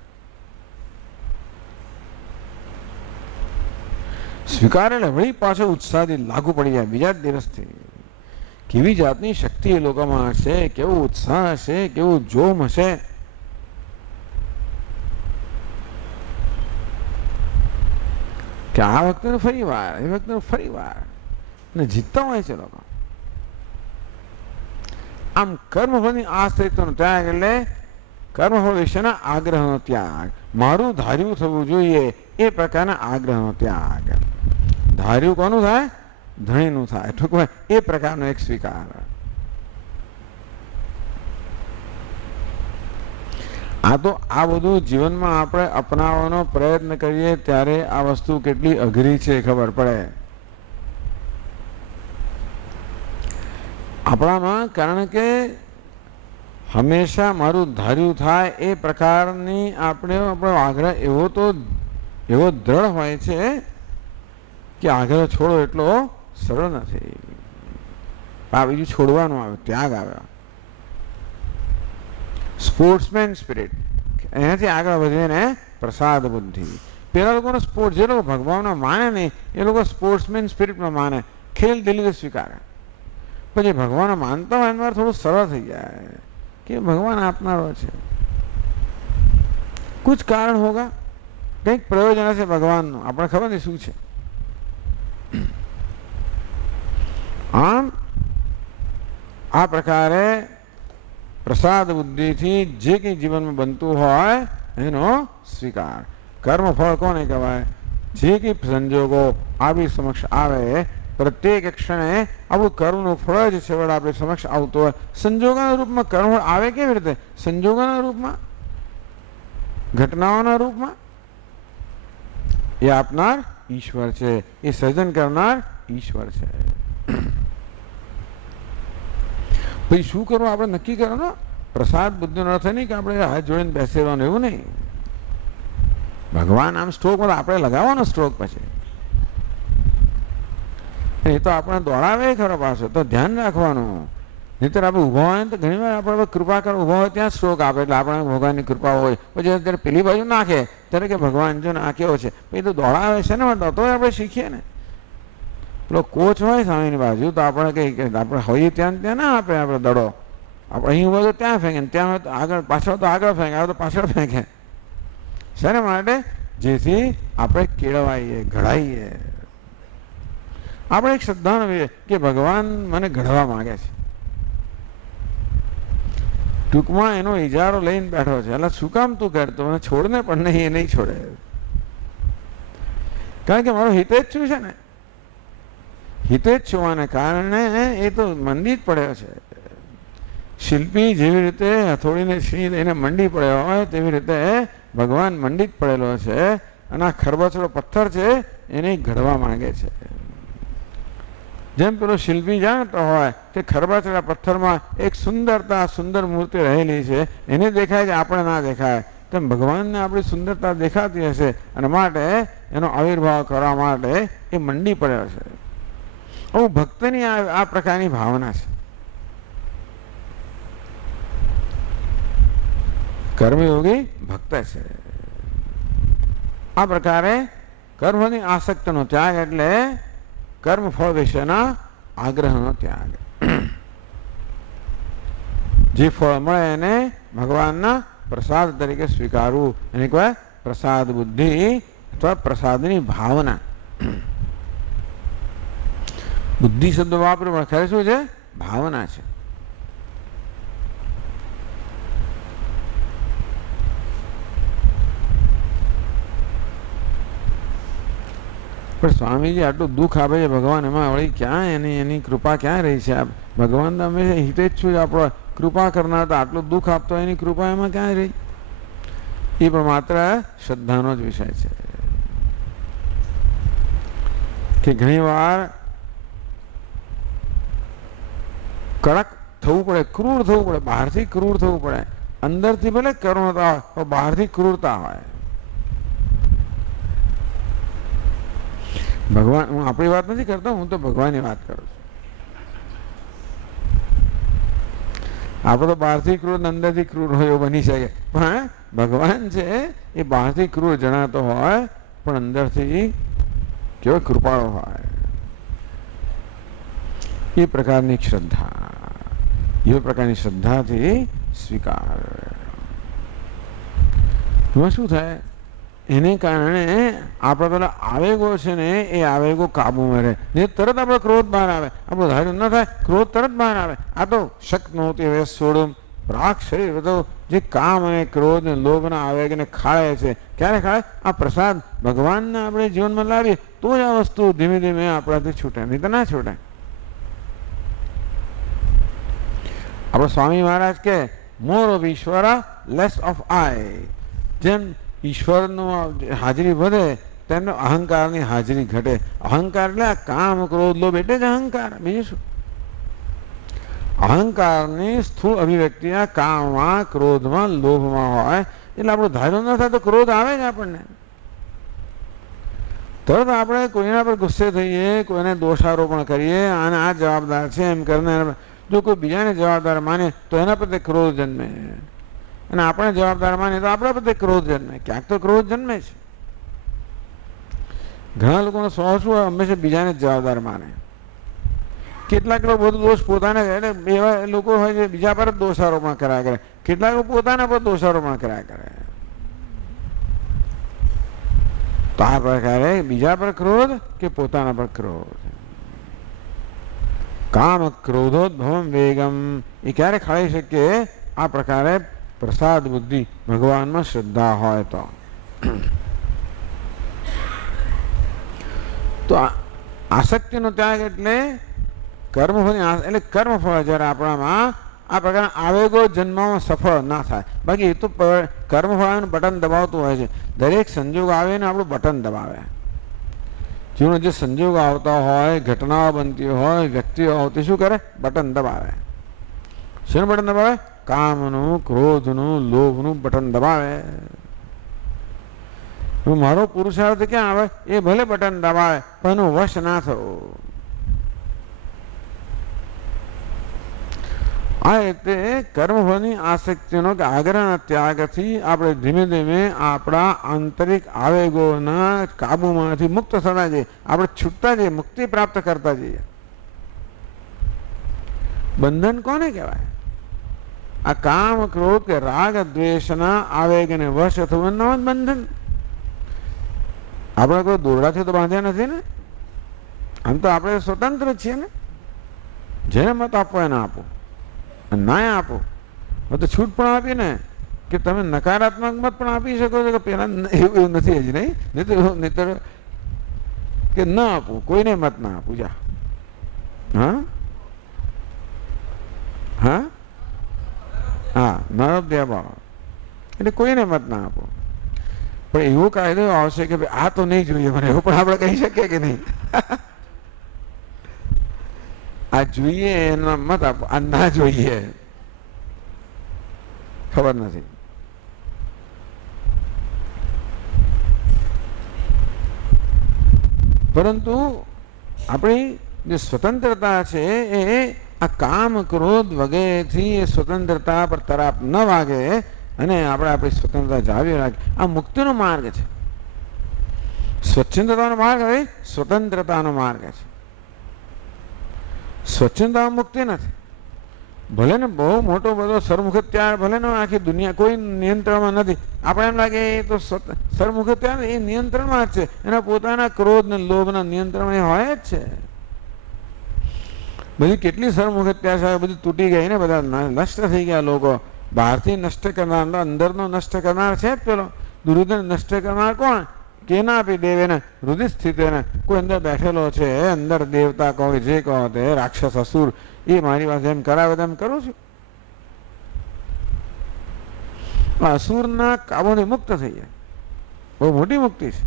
સ્વીકારેલે વળી પાછો ઉત્સાહથી લાગુ પડી જાય બીજા જ દિવસથી. કેવી જાતની શક્તિ એ લોકોમાં હશે, કેવો ઉત્સાહ હશે, કેવું જોમ હશે. કે આ વખતે ફરી વાર, એ વખતે ફરી વાર, ને જીતતા હોય છે લોકો. આમ કર્મફળની આશ્રિતનો ત્યાગ એટલે કર્મફળ વિશેના આગ્રહનો ત્યાગ. મારું ધાર્યું થવું જોઈએ એ પ્રકારના આગ્રહનો ત્યાગ. ધાર્યું કોનું થાય? ધણીનું થાય. ટૂંકમાં એ પ્રકારનો એક સ્વીકાર. આ તો આ બધું જીવનમાં આપણે અપનાવવાનો પ્રયત્ન કરીએ ત્યારે આ વસ્તુ કેટલી અઘરી છે ખબર પડે આપણામાં. કારણ કે હંમેશા મારું ધાર્યું થાય એ પ્રકારની આપણો આગ્રહ એવો દ્રઢ હોય છે કે આગ્રહ છોડો એટલો સરળ નથી. આ બીજું છોડવાનું આવે, ત્યાગ આવે. સ્પોર્ટ્સમેન સ્પિરિટ, એનાથી આગળ વધીને પ્રસાદ બુદ્ધિ. પેલા લોકોનો સ્પોર્ટ, જે લોકો ભગવાનમાં માને નહીં એ લોકો સ્પોર્ટ્સમેન સ્પિરિટમાં માને, ખેલ દિલી સ્વીકારે. પછી ભગવાન માનતા હોય એના થોડું સરળ થઈ જાય કે ભગવાન આપનારો છે, કુછ કારણ હોગા, કંઈક પ્રયોજન હશે ભગવાનનું, આપણે ખબર નહીં શું છે. આમ આ પ્રકારે પ્રસાદ બુદ્ધિથી જે કંઈ જીવનમાં બનતું હોય એનો સ્વીકાર. કર્મફળ કોને કહેવાય? જે કંઈ સંજોગો આપણી સમક્ષ આવે, પ્રત્યેક ક્ષણે આપણું કર્મનું ફળ જ છેવટે આપણી સમક્ષ આવતું હોય. સંજોગોના રૂપમાં કર્મફળ આવે કેવી રીતે? સંજોગોના રૂપમાં, ઘટનાઓના રૂપમાં. એ આપનાર ઈશ્વર છે, એ સર્જન કરનાર ઈશ્વર છે. પછી શું કરવું આપણે નક્કી કરો ને. પ્રસાદ બુદ્ધિનો અર્થ નહીં કે આપણે હાથ જોડીને બેસી રહેવાનું, એવું નહીં. ભગવાન આમ સ્ટ્રોક આપણે લગાવવાનો સ્ટ્રોક પછી એ તો આપણે દોડાવે ખરો પાછો, તો ધ્યાન રાખવાનું. નહીંતર આપણે ઊભા હોય ને તો ઘણી વાર આપણે કૃપા કરો ઊભા હોય ત્યાં સ્ટ્રોક આપે એટલે આપણે ભગવાનની કૃપા હોય. પછી અત્યારે પેલી બાજુ નાખે ત્યારે કે ભગવાન જો આ કેવો છે, પછી તો દોડાવે છે ને, તો આપણે શીખીએ ને. પેલો કોચ હોય સામેની બાજુ તો આપણે કંઈ આપણે હોઈએ ત્યાં ત્યાં ના આપે આપણે દડો. આપણે અહીં ઉભો તો ત્યાં ફેંકે, ત્યાં આગળ પાછળ તો આગળ ફેંકે, આવે તો પાછળ ફેંકે. શેના માટે? જેથી આપણે કેળવાઈએ, ઘડાઈએ. આપણે એક શ્રદ્ધા નવી કે ભગવાન મને ઘડવા માંગે છે. ટૂંકમાં એનો ઇજારો લઈને બેઠો છે, એટલે શું કામ તું કરતો મને છોડને પણ નહીં, એ નહીં છોડે. કારણ કે મારો હિતેજ શું છે ને, હિતેજ હોવાને કારણે એ તો મંડી જ પડ્યો છે. શિલ્પી જેવી રીતે હથોડીને સિંહ લઈને મંડી પડ્યો હોય તેવી રીતે ભગવાન મંડી જ પડેલો છે અને આ ખરબચડો પથ્થર છે એને ઘડવા માંગે છે. જેમ પેલો શિલ્પી જાણતો હોય કે ખરબચડા પથ્થરમાં એક સુંદરતા, સુંદર મૂર્તિ રહેલી છે, એને દેખાય છે, આપણે ના દેખાય. તેમ ભગવાનને આપણી સુંદરતા દેખાતી હશે અને માટે એનો આવિર્ભાવ કરવા માટે એ મંડી પડ્યો છે. આવું ભક્તની આ પ્રકારની ભાવના છે. કર્મયોગી ભક્ત છે. આ પ્રકારે કર્મની આસક્તિનો ત્યાગ એટલે કર્મફળ વિશેના આગ્રહનો ત્યાગ. જે ફળ મળે એને ભગવાનના પ્રસાદ તરીકે સ્વીકારવું, એને કહેવાય પ્રસાદ બુદ્ધિ અથવા પ્રસાદની ભાવના. બુદ્ધિ શબ્દ વાપર્યો પણ ખરે શું છે? ભાવના છે. પણ સ્વામીજી આટલું દુઃખ આપે છે ભગવાન, એમાં વળી ક્યાં એની કૃપા ક્યાં રહી છે? ભગવાન તો હંમેશા હિતે જ છું, આપણો કૃપા કરનાર, તો આટલું દુઃખ આપતો એની કૃપા એમાં ક્યાં રહી? એ પણ માત્ર શ્રદ્ધાનો જ વિષય છે. કે ઘણી વાર કડક થવું પડે, ક્રૂર થવું પડે, બહારથી ક્રૂર થવું પડે, અંદરથી ભલે કરુણતા હોય પણ બહારથી ક્રૂરતા હોય. ભગવાન, હું આપણી વાત નથી કરતો, હું તો ભગવાનની વાત કરું છું. આપણે તો બહારથી ક્રૂર અંદરથી ક્રૂર હોય એવું બની શકે, પણ ભગવાન છે એ બહારથી ક્રૂર જણાતો હોય પણ અંદરથી કેવો કૃપાળો હોય. એ પ્રકારની શ્રદ્ધા, એ પ્રકારની શ્રદ્ધાથી સ્વીકાર. એમાં શું થાય? એને કારણે આપણા પેલા આવેગો છે ને એ આવેગો કાબુમાં રહે. ને તરત આપણો ક્રોધ બહાર આવે, આપણું ધાર્યું ન થાય, ક્રોધ તરત બહાર આવે. આ તો શક્ત નહોતી હવે છોડું પ્રાક શરીર બધો જે કામ અને ક્રોધ ને લોભના આવેગને ખાળે છે. ક્યારે ખાળે? આ પ્રસાદ ભગવાનને આપણે જીવનમાં લાવીએ તો જ આ વસ્તુ ધીમે ધીમે આપણાથી છૂટે, નહીં તો ના છૂટે. આપણો સ્વામી મહારાજ કે મોર ઓફ ઈશ્વર લેસ ઓફ આઈ. જેમ ઈશ્વરનું હાજરી વધે તેનો અહંકારની હાજરી ઘટે. અહંકાર એટલે કામ ક્રોધ લોભ એટલે જ અહંકાર, બીજું શું? અહંકારની સ્થૂળ અભિવ્યક્તિ આ કામમાં, ક્રોધમાં, લોભમાં હોય એટલે આપણું ધાર્યું ન થાય તો ક્રોધ આવે જ આપણને. તરત આપણે કોઈના પર ગુસ્સે થઈએ, કોઈને દોષારોપણ કરીએ, આને આ જવાબદાર છે એમ કરીને જો કોઈ બીજાને જવાબદાર માને તો એના પ્રત્યે ક્રોધ જન્મે, અને આપણે જવાબદાર માનીએ તો આપણા પ્રત્યે ક્રોધ જન્મે. ક્યાંક તો ક્રોધ જન્મે છે. ઘણા લોકોનો સ્વભાવ શું હોય? હંમેશા બીજાને જ જવાબદાર માને. કેટલાક લોકો બધું દોષ પોતાને, એટલે એવા લોકો હોય જે બીજા પર જ દોષારોપણ કર્યા કરે, કેટલાક લોકો પોતાના પર દોષારોપણ કર્યા કરે. તો આ પ્રકારે બીજા પર ક્રોધ કે પોતાના પર ક્રોધ. કામ ક્રોધોદ્ભવમ વેગમ એ ક્યારે ખાઈ શકીએ? આ પ્રકારે પ્રસાદ બુદ્ધિ ભગવાનમાં શ્રદ્ધા હોય તો આસક્તિનો ત્યાગ એટલે કર્મફળ, એટલે કર્મફળ જ્યારે આપણામાં આ પ્રકારના આવેગો જન્મમાં સફળ ના થાય. બાકી એ તો કર્મફળનું બટન દબાવતું હોય છે. દરેક સંજોગ આવે ને આપણું બટન દબાવે. જીવનમાં જે સંજોગો આવતા હોય, ઘટનાઓ બનતી હોય, વ્યક્તિઓ આવતી, શું કરે? બટન દબાવે. શેનું બટન દબાવે? કામનું, ક્રોધનું, લોભનું બટન દબાવે. મારો પુરુષાર્થ ક્યાં આવે? એ ભલે બટન દબાવે પણ એનો વશ ના થવો. આ રીતે કર્મફળની આસક્તિનો કે આગ્રહના ત્યાગથી આપણે ધીમે ધીમે આપણા આંતરિક આવેગોના કાબુમાંથી મુક્ત થતા જઈએ. આપણે છૂટતા જઈએ, મુક્તિ પ્રાપ્ત કરતા જઈએ. બંધન કોને કહેવાય? આ કામ, ક્રોધ કે રાગ દ્વેષના આવેગને વશ થવું નામ જ બંધન. આપણે કોઈ દોરડાથી તો બાંધ્યા નથી ને. આમ તો આપણે સ્વતંત્ર છીએ ને. જેને મત આપો એને આપો, ના આપો તો છૂટ પણ આપી ને કે તમે નકારાત્મક મત પણ આપી શકો છો કે પેલા એવું નથી જ નહીં, નહીતર કે ન આપું, કોઈને મત ના આપું. જા હા હા હા નરોદ્યા બાબા એટલે કોઈને મત ના આપો. પણ એવો કાયદો આવશે કે ભાઈ આ તો નહીં જોઈએ મને, એવું પણ આપણે કહી શકીએ કે નહીં? આ જોઈએ એનો મત આપો, આ ના જોઈએ ખબર નથી. પરંતુ આપણી જે સ્વતંત્રતા છે એ આ કામ, ક્રોધ વગેરેથી એ સ્વતંત્રતા પર તરાપ ન વાગે અને આપણે આપણી સ્વતંત્રતા જાળવી રાખીએ. આ મુક્તિનો માર્ગ છે. સ્વચ્છંદતાનો માર્ગ હવે સ્વતંત્રતાનો માર્ગ છે. સ્વચ્છંદતા મુક્તિ નથી. ભલે ને બહુ મોટો બધો સરમુખત્યાર, ભલે ને આખી દુનિયા કોઈ નિયંત્રણમાં નથી. આપણે એમ લાગે એ તો સરમુખત્યાર એ નિયંત્રણમાં જ છે. એના પોતાના ક્રોધ ને લોભના નિયંત્રણમાં એ હોય જ છે. બધી કેટલી સરમુખત્યાર છે, બધી તૂટી ગઈ ને, બધા નષ્ટ થઈ ગયા લોકો. બહારથી નષ્ટ કરનાર, અંદરનો નષ્ટ કરનાર છે જ પેલો દુર્યોધન. નષ્ટ કરનાર કોણ? કેનાપી દેવેને હૃદય સ્થિતેને. કોઈ અંદર બેઠેલો છે, અંદર દેવતા કહો જે કહો તે રાક્ષસ અસુર, એ મારી પાસે એમ કરાવે તેમ કરું છું. અસુરના કાબુથી મુક્ત થઈ જાય, બહુ મોટી મુક્તિ છે.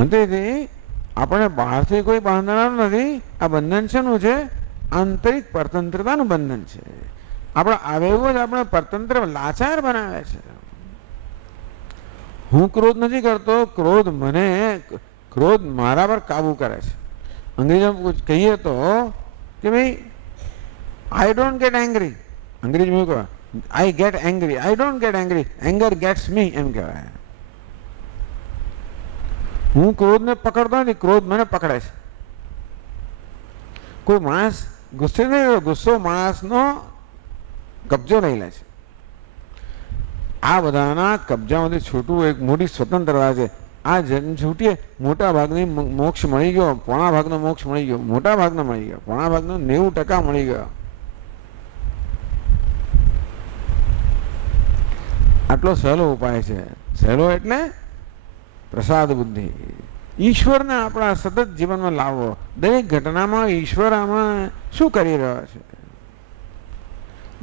અંતેથી આપણે બહારથી કોઈ બાંધનાર નથી. આ બંધન શેનું છે? આંતરિક પરતંત્રતાનું બંધન છે. આપણા આવેગો જ આપણે પરતંત્ર લાચાર બનાવે છે. હું ક્રોધ નથી કરતો, ક્રોધ મારા પર કાબુ કરે છે. અંગ્રેજીમાં કહીએ તો કે ભાઈ આઈ ડોન્ટ ગેટ એંગ્રી. અંગ્રેજીમાં કહે I get angry, I don't get angry, anger gets me, એમ કહેવાય. હું ક્રોધને પકડતો નથી, ક્રોધ મને પકડે છે. કોઈ માણસ ગુસ્સે નહીં, ગુસ્સો માણસનો કબજો લઈ લે છે. આ બધાના કબજામાંથી છૂટવું એક મોટી સ્વતંત્રતા છે. આ જન્મ છૂટીએ મોટા ભાગની મોક્ષ મળી ગયો, પોણા ભાગનો મોક્ષ મળી ગયો, મોટા ભાગનો મળી ગયો, પોણા ભાગનો 90% મળી ગયો. આટલો સહેલો ઉપાય છે. સહેલો એટલે પ્રસાદ બુદ્ધિ. ઈશ્વરને આપણા સતત જીવનમાં લાવવો. દરેક ઘટનામાં ઈશ્વર આમાં શું કરી રહ્યો છે?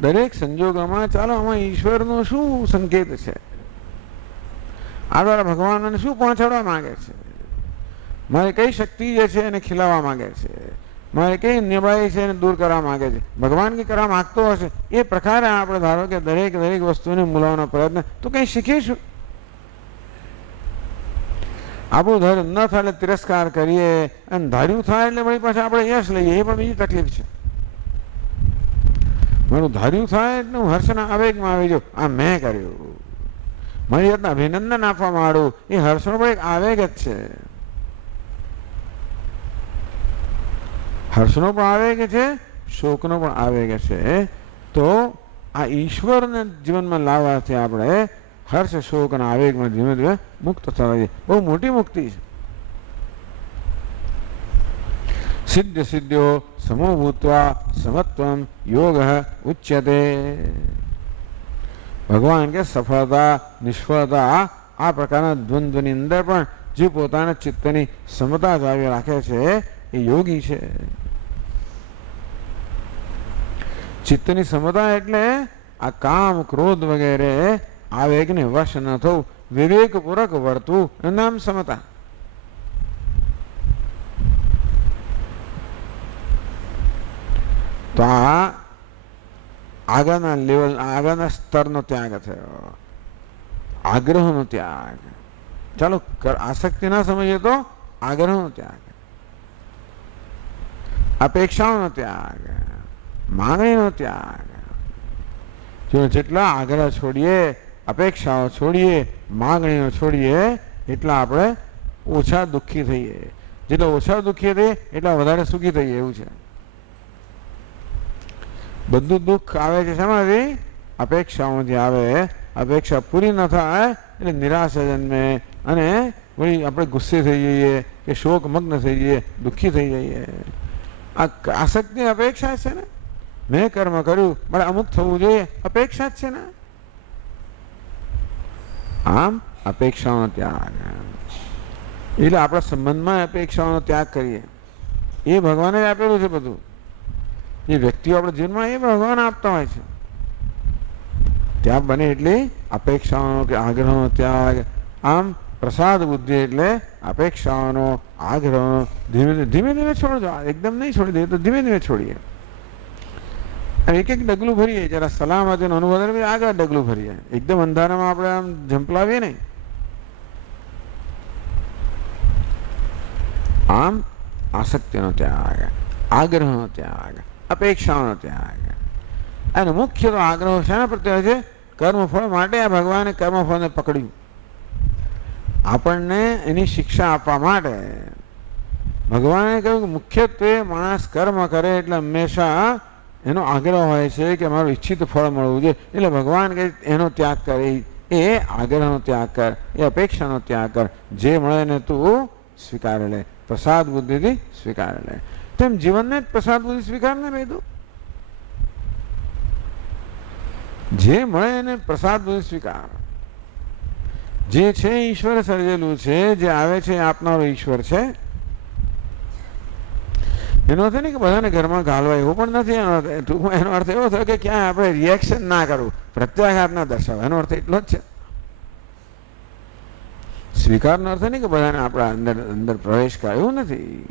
દરેક સંજોગોમાં ચાલો આમાં ઈશ્વરનો શું સંકેત છે? આ દ્વારા ભગવાન મને શું પહોંચાડવા માંગે છે? મારી કઈ શક્તિ જે છે એને ખીલાવવા માંગે છે? મારી કઈ નબળાઈ છે એને દૂર કરવા માંગે છે? ભગવાન કે કરવા માગતો હશે એ પ્રકારે આપણે ધારો કે દરેક વસ્તુને મૂલવાનો પ્રયત્ન તો કંઈ શીખીશું. આપણું ધર્મ ન થાય એટલે તિરસ્કાર કરીએ અને ધાર્યું થાય એટલે વળી પાછા આપણે યશ લઈએ, એ પણ બીજી તકલીફ છે. મારું ધાર્યું થાય એટલે હું હર્ષના આવેગમાં આવી જાઉં, આ મેં કર્યું, મારી જાતના અભિનંદન આપવા માંડું, એ હર્ષનો પણ એક આવેગ જ છે. હર્ષનો પણ આવેગ છે, શોકનો પણ આવેગ છે. તો આ ઈશ્વરને જીવનમાં લાવવાથી આપણે હર્ષ, શોક અને આવેગમાં ધીમે ધીમે મુક્ત થવા જઈએ. બહુ મોટી મુક્તિ છે. સિદ્ધ સિદ્ધ્યો સમો ભૂત્વા સમત્વમ યોગ ઉચ્યતે. ભગવાન કે સફળતા, નિષ્ફળતા આ પ્રકારના દ્વંદ્વની અંદર પણ જે પોતાના ચિત્તની સમતા જાળવી રાખે છે એ યોગી છે. ચિત્તની સમતા એટલે આ કામ, ક્રોધ વગેરે આવેગને વશ ન થવું, વિવેકપૂર્વક વર્તવું, એનું નામ સમતા. તો આ આગળના લેવલ, આગળના સ્તરનો ત્યાગ થયો, આગ્રહનો ત્યાગ. ચાલો આસક્તિ ના સમજીએ તો આગ્રહનો ત્યાગ, અપેક્ષાઓનો ત્યાગ, માંગણીનો ત્યાગ. જો જેટલા આગ્રહ છોડીએ, અપેક્ષાઓ છોડીએ, માંગણીઓ છોડીએ, એટલા આપણે ઓછા દુઃખી થઈએ. જેટલા ઓછા દુઃખી થઈએ એટલા વધારે સુખી થઈએ, એવું છે. બધું દુઃખ આવે છે શેમાંથી? અપેક્ષાઓથી આવે. અપેક્ષા પૂરી ન થાય એટલે નિરાશા જન્મે અને વળી આપણે ગુસ્સે થઈ જઈએ કે શોકમગ્ન થઈ જઈએ, દુઃખી થઈ જઈએ. આ આસક્તિ અપેક્ષા છે ને. મેં કર્મ કર્યું મારે અમુક થવું જોઈએ, અપેક્ષા જ છે ને. આમ અપેક્ષાઓનો ત્યાગ એટલે આપણા સંબંધમાં અપેક્ષાઓનો ત્યાગ કરીએ. એ ભગવાને જ આપેલું છે બધું. એ વ્યક્તિઓ આપણા જીવનમાં એ ભગવાન આપતા હોય છે. ત્યાગ બને એટલે અપેક્ષાઓનો કે આગ્રહનો ત્યાગ. આમ પ્રસાદ બુદ્ધિ એટલે અપેક્ષાઓનો, આગ્રહનો ધીમે ધીમે છોડજો. એકદમ નહીં છોડી દઈએ તો ધીમે ધીમે છોડીએ. એક એક ડગલું ભરીએ, જરા સલામતીનો અનુભવ આગળ ડગલું ભરીએ. એકદમ અંધારામાં આપણે આમ ઝંપલાવીએ નહીં. આમ આસક્તિનો ત્યાગ, આગ્રહનો ત્યાગ, અપેક્ષાઓનો ત્યાગ. અને મુખ્ય તો આગ્રહ શાના પ્રત્યે છે? કર્મફળ માટે આ ભગવાને કર્મફળને પકડ્યું. આપણને એની શિક્ષા આપવા માટે ભગવાને કહ્યું કે મુખ્યત્વે માણસ કર્મ કરે એટલે હંમેશા એનો આગ્રહ હોય છે કે મારું ઈચ્છિત ફળ મળવું જોઈએ. એટલે ભગવાન કહે એનો ત્યાગ કરે, એ આગ્રહનો ત્યાગ કર, એ અપેક્ષાનો ત્યાગ કર. જે મળે ને તું સ્વીકારી લે, પ્રસાદ બુદ્ધિથી સ્વીકારી લે. તેમ જીવનને જ પ્રસાદ બુદ્ધિ સ્વીકારને બેદું. જે મળે એને પ્રસાદ બુદ્ધિ સ્વીકાર. જે છે ઈશ્વરે સર્જેલું છે, જે આવે છે એ આપનારો ઈશ્વર છે. એનો અર્થ નહીં કે બધાને ઘરમાં ઘાલવા, એવું પણ નથી. એનો અર્થ એવો થયો કે ક્યાંય આપણે રિએક્શન ના કરવું, પ્રત્યાઘાત ના દર્શાવવા. એનો અર્થ એટલો જ છે. સ્વીકારનો અર્થ નહીં કે બધાને આપણા અંદર અંદર પ્રવેશ કરે, એવું નથી.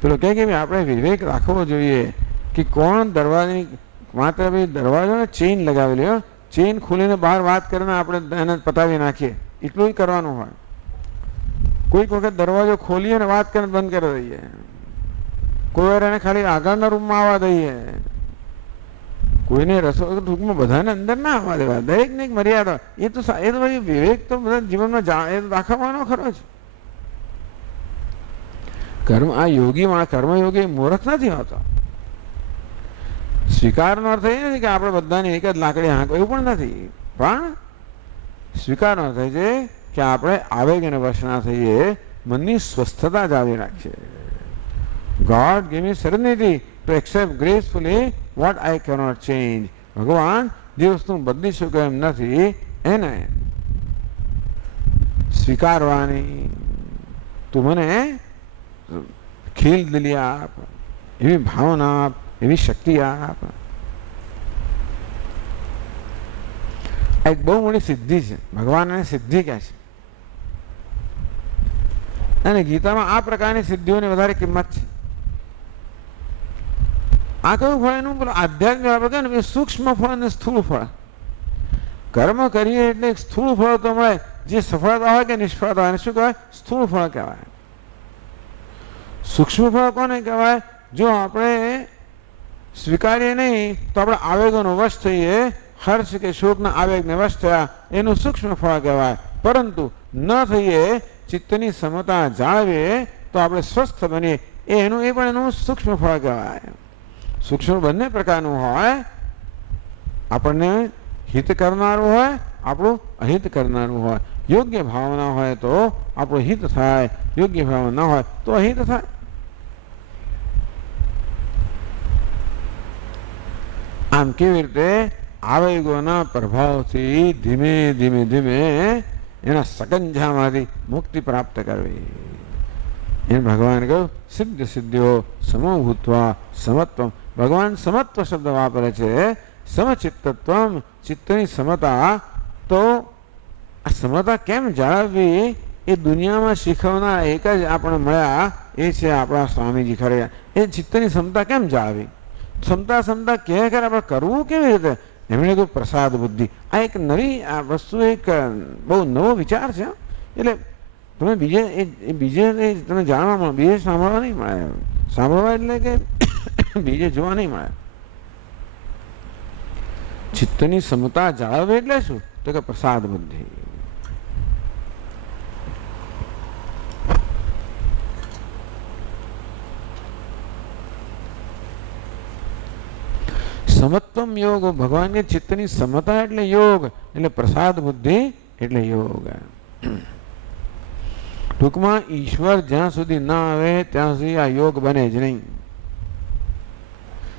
પેલો કહે કે આપણે વિવેક રાખવો જોઈએ કે કોણ દરવાજાની, માત્ર દરવાજાને ચેઇન લગાવેલી હોય, ચેઇન ખોલીને બહાર વાત કરીને આપણે એને પતાવી નાખીએ, એટલું જ કરવાનું હોય. કોઈક વખત દરવાજો ખોલીએ ને વાત કરીને બંધ કરી દઈએ. કોઈ વાર એને ખાલી આગળના રૂમમાં આવવા દઈએ. કોઈને રસોઈ ટૂંકમાં બધાને અંદર ના આવવા દેવા. દરેકને એક મર્યાદા. એ તો ભાઈ વિવેક તો બધા જીવનમાં એ દાખવવાનો ખરો જ. કર્મ આ યોગીમાં કર્મયોગી મૂર્ખ નથી હોતો. સ્વીકારનો અર્થ એ નથી કે આપણે બધાને એક જ લાકડી હાંકવા, એવું પણ નથી. પણ સ્વીકારનો અર્થ છે કે આપણે આવેગ અને વશ ના થઈએ, મનની સ્વસ્થતા જાળવી રાખીએ. God gave me serenity to accept gracefully what I cannot change. ભગવાન જે વસ્તુ બદલી શકે એમ નથી એને સ્વીકારવાની. તું મને ખીલ દિલી આપ, એવી ભાવના આપ, એવી શક્તિ આપ. એક બહુ મોટી સિદ્ધિ છે. ભગવાન એને સિદ્ધિ કહે છે. અને ગીતામાં આ પ્રકારની સિદ્ધિઓની વધારે કિંમત છે. આ કયું ફળ? એનું પેલું આધ્યાત્મિક ને સૂક્ષ્મ ફળ અને સ્થૂળ ફળ. કર્મ કરીએ એટલે એક સ્થૂળ ફળ તો મળે. જે સફળતા હોય કે નિષ્ફળતા હોય એને શું કહેવાય? સ્થૂળ ફળ કહેવાય. સૂક્ષ્મ ફળ કોને કહેવાય? જો આપણે સ્વીકારીએ નહીં તો આપણે આવેગોનો વશ થઈએ, હર્ષ કે શોકના આવેગને વશ થયા, એનું સૂક્ષ્મ ફળ કહેવાય. પરંતુ ન થઈએ, ચિત્તની સમતા જાળવીએ તો આપણે સ્વસ્થ બનીએ, એ પણ એનું સૂક્ષ્મ ફળ કહેવાય. સૂક્ષ્મ બંને પ્રકારનું હોય. આપણને હિત કરનારું હોય, આપણું અહિત કરનારું હોય. યોગ્ય ભાવના હોય તો આપણું હિત થાય, યોગ્ય ભાવના ના હોય તો અહિત થાય. આમ કેવી રીતે આવેગોના પ્રભાવથી ધીમે ધીમે ધીમે એના સકંજામાંથી મુક્તિ પ્રાપ્ત કરવી. એને ભગવાન કહ્યું સિદ્ધ સિદ્ધિઓ સમભૂત્વા સમત્વમ. ભગવાન સમત્વ શબ્દ વાપરે છે. સમચિત્તત્વમ, ચિત્તની સમતા. તો આ સમતા કેમ જાળવવી એ દુનિયામાં શીખવનાર એક જ આપણે મળ્યા, એ છે આપણા સ્વામીજી. ખરેખર એ ચિત્તની ક્ષમતા કેમ જાળવી? ક્ષમતા ક્ષમતા કહે કે આપણે કરવું કેવી રીતે, એમણે કહ્યું પ્રસાદ બુદ્ધિ. આ એક નવી આ વસ્તુ, એક બહુ નવો વિચાર છે. એટલે તમે બીજે તમે જાણવા મળે, બીજે સાંભળવા નહીં મળે. સાંભળવા એટલે કે બીજે જોવા નહીં મળે. ચિત્તની સમતા જાળવે એટલે શું, તો કે પ્રસાદ બુદ્ધિ. સમત્વમ યોગ, ભગવાનની ચિત્તની સમતા એટલે યોગ, એટલે પ્રસાદ બુદ્ધિ એટલે યોગ. ટૂંકમાં ઈશ્વર જ્યાં સુધી ના આવે ત્યાં સુધી આ યોગ બને જ નહીં.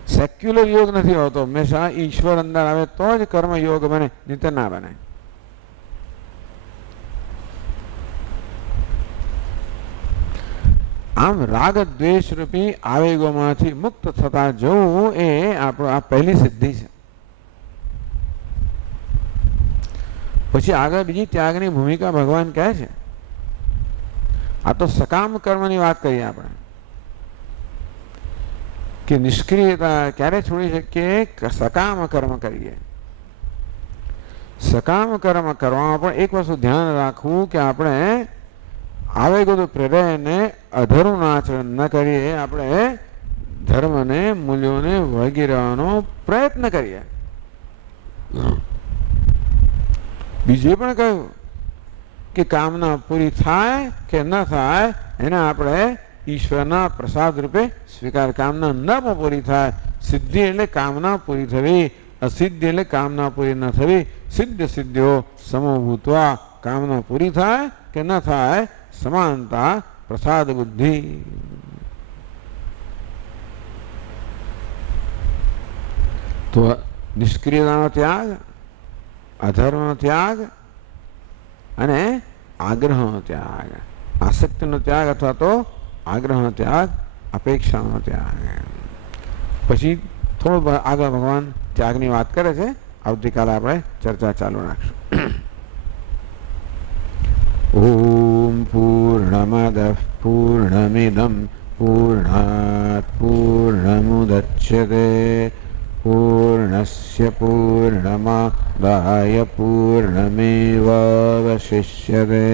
સેક્યુલર યોગ નથી હોતો, હંમેશા ઈશ્વર અંદર આવે તો જ કર્મ યોગ બને, નહીં તો ના બને. આમ રાગ દ્વેષ રૂપી આવેગોમાંથી મુક્ત થતા જવું એ આપણો આ પહેલી સિદ્ધિ છે. પછી આગળ બીજી ત્યાગની ભૂમિકા ભગવાન કહે છે. આ તો સકામ કર્મની વાત કરીએ આપણે, કે નિષ્ક્રિયતા ક્યારે છોડી શકીએ, સકામ કર્મ કરીએ. સકામ કર્મ કરવામાં પણ એક વસ્તુ ધ્યાન રાખવું કે આપણે આવેગો પ્રેરાયને અધર્મનું આચરણ ન કરીએ, આપણે ધર્મને મૂલ્યોને વળગી પ્રયત્ન કરીએ. બીજે પણ કહ્યું કે કામના પૂરી થાય કે ન થાય એને આપણે ઈશ્વરના પ્રસાદ રૂપે સ્વીકાર. કામના ન પણ પૂરી થાય, સિદ્ધિ એટલે કામના પૂરી થવી, અસિદ્ધિ એટલે કામના પૂરી ન થવી. સિદ્ધ સિદ્ધિઓ સમભૂતવા, કામના પૂરી થાય કે ન થાય સમાનતા પ્રસાદ બુદ્ધિ. તો નિષ્ક્રિયતાનો ત્યાગ, અધર્મનો ત્યાગ અને આગ્રહનો ત્યાગ, આસક્તિનો ત્યાગ અથવા તો આગ્રહનો ત્યાગ, અપેક્ષાનો ત્યાગ. પછી થોડું આગળ ભગવાન ત્યાગની વાત કરે છે. આવતીકાલે આપણે ચર્ચા ચાલુ રાખશું. ઓમ પૂર્ણમદ પૂર્ણમિદમ પૂર્ણાત પૂર્ણમુદચ્યતે પૂર્ણસ્ય પૂર્ણમાદાય પૂર્ણમેવાવશિષ્યતે.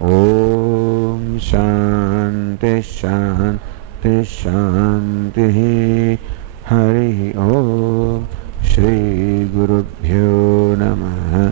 ઓમ શાંતિ શાંતિ શાંતિ. હરિ ઓમ. શ્રી ગુરુભ્યો નમઃ.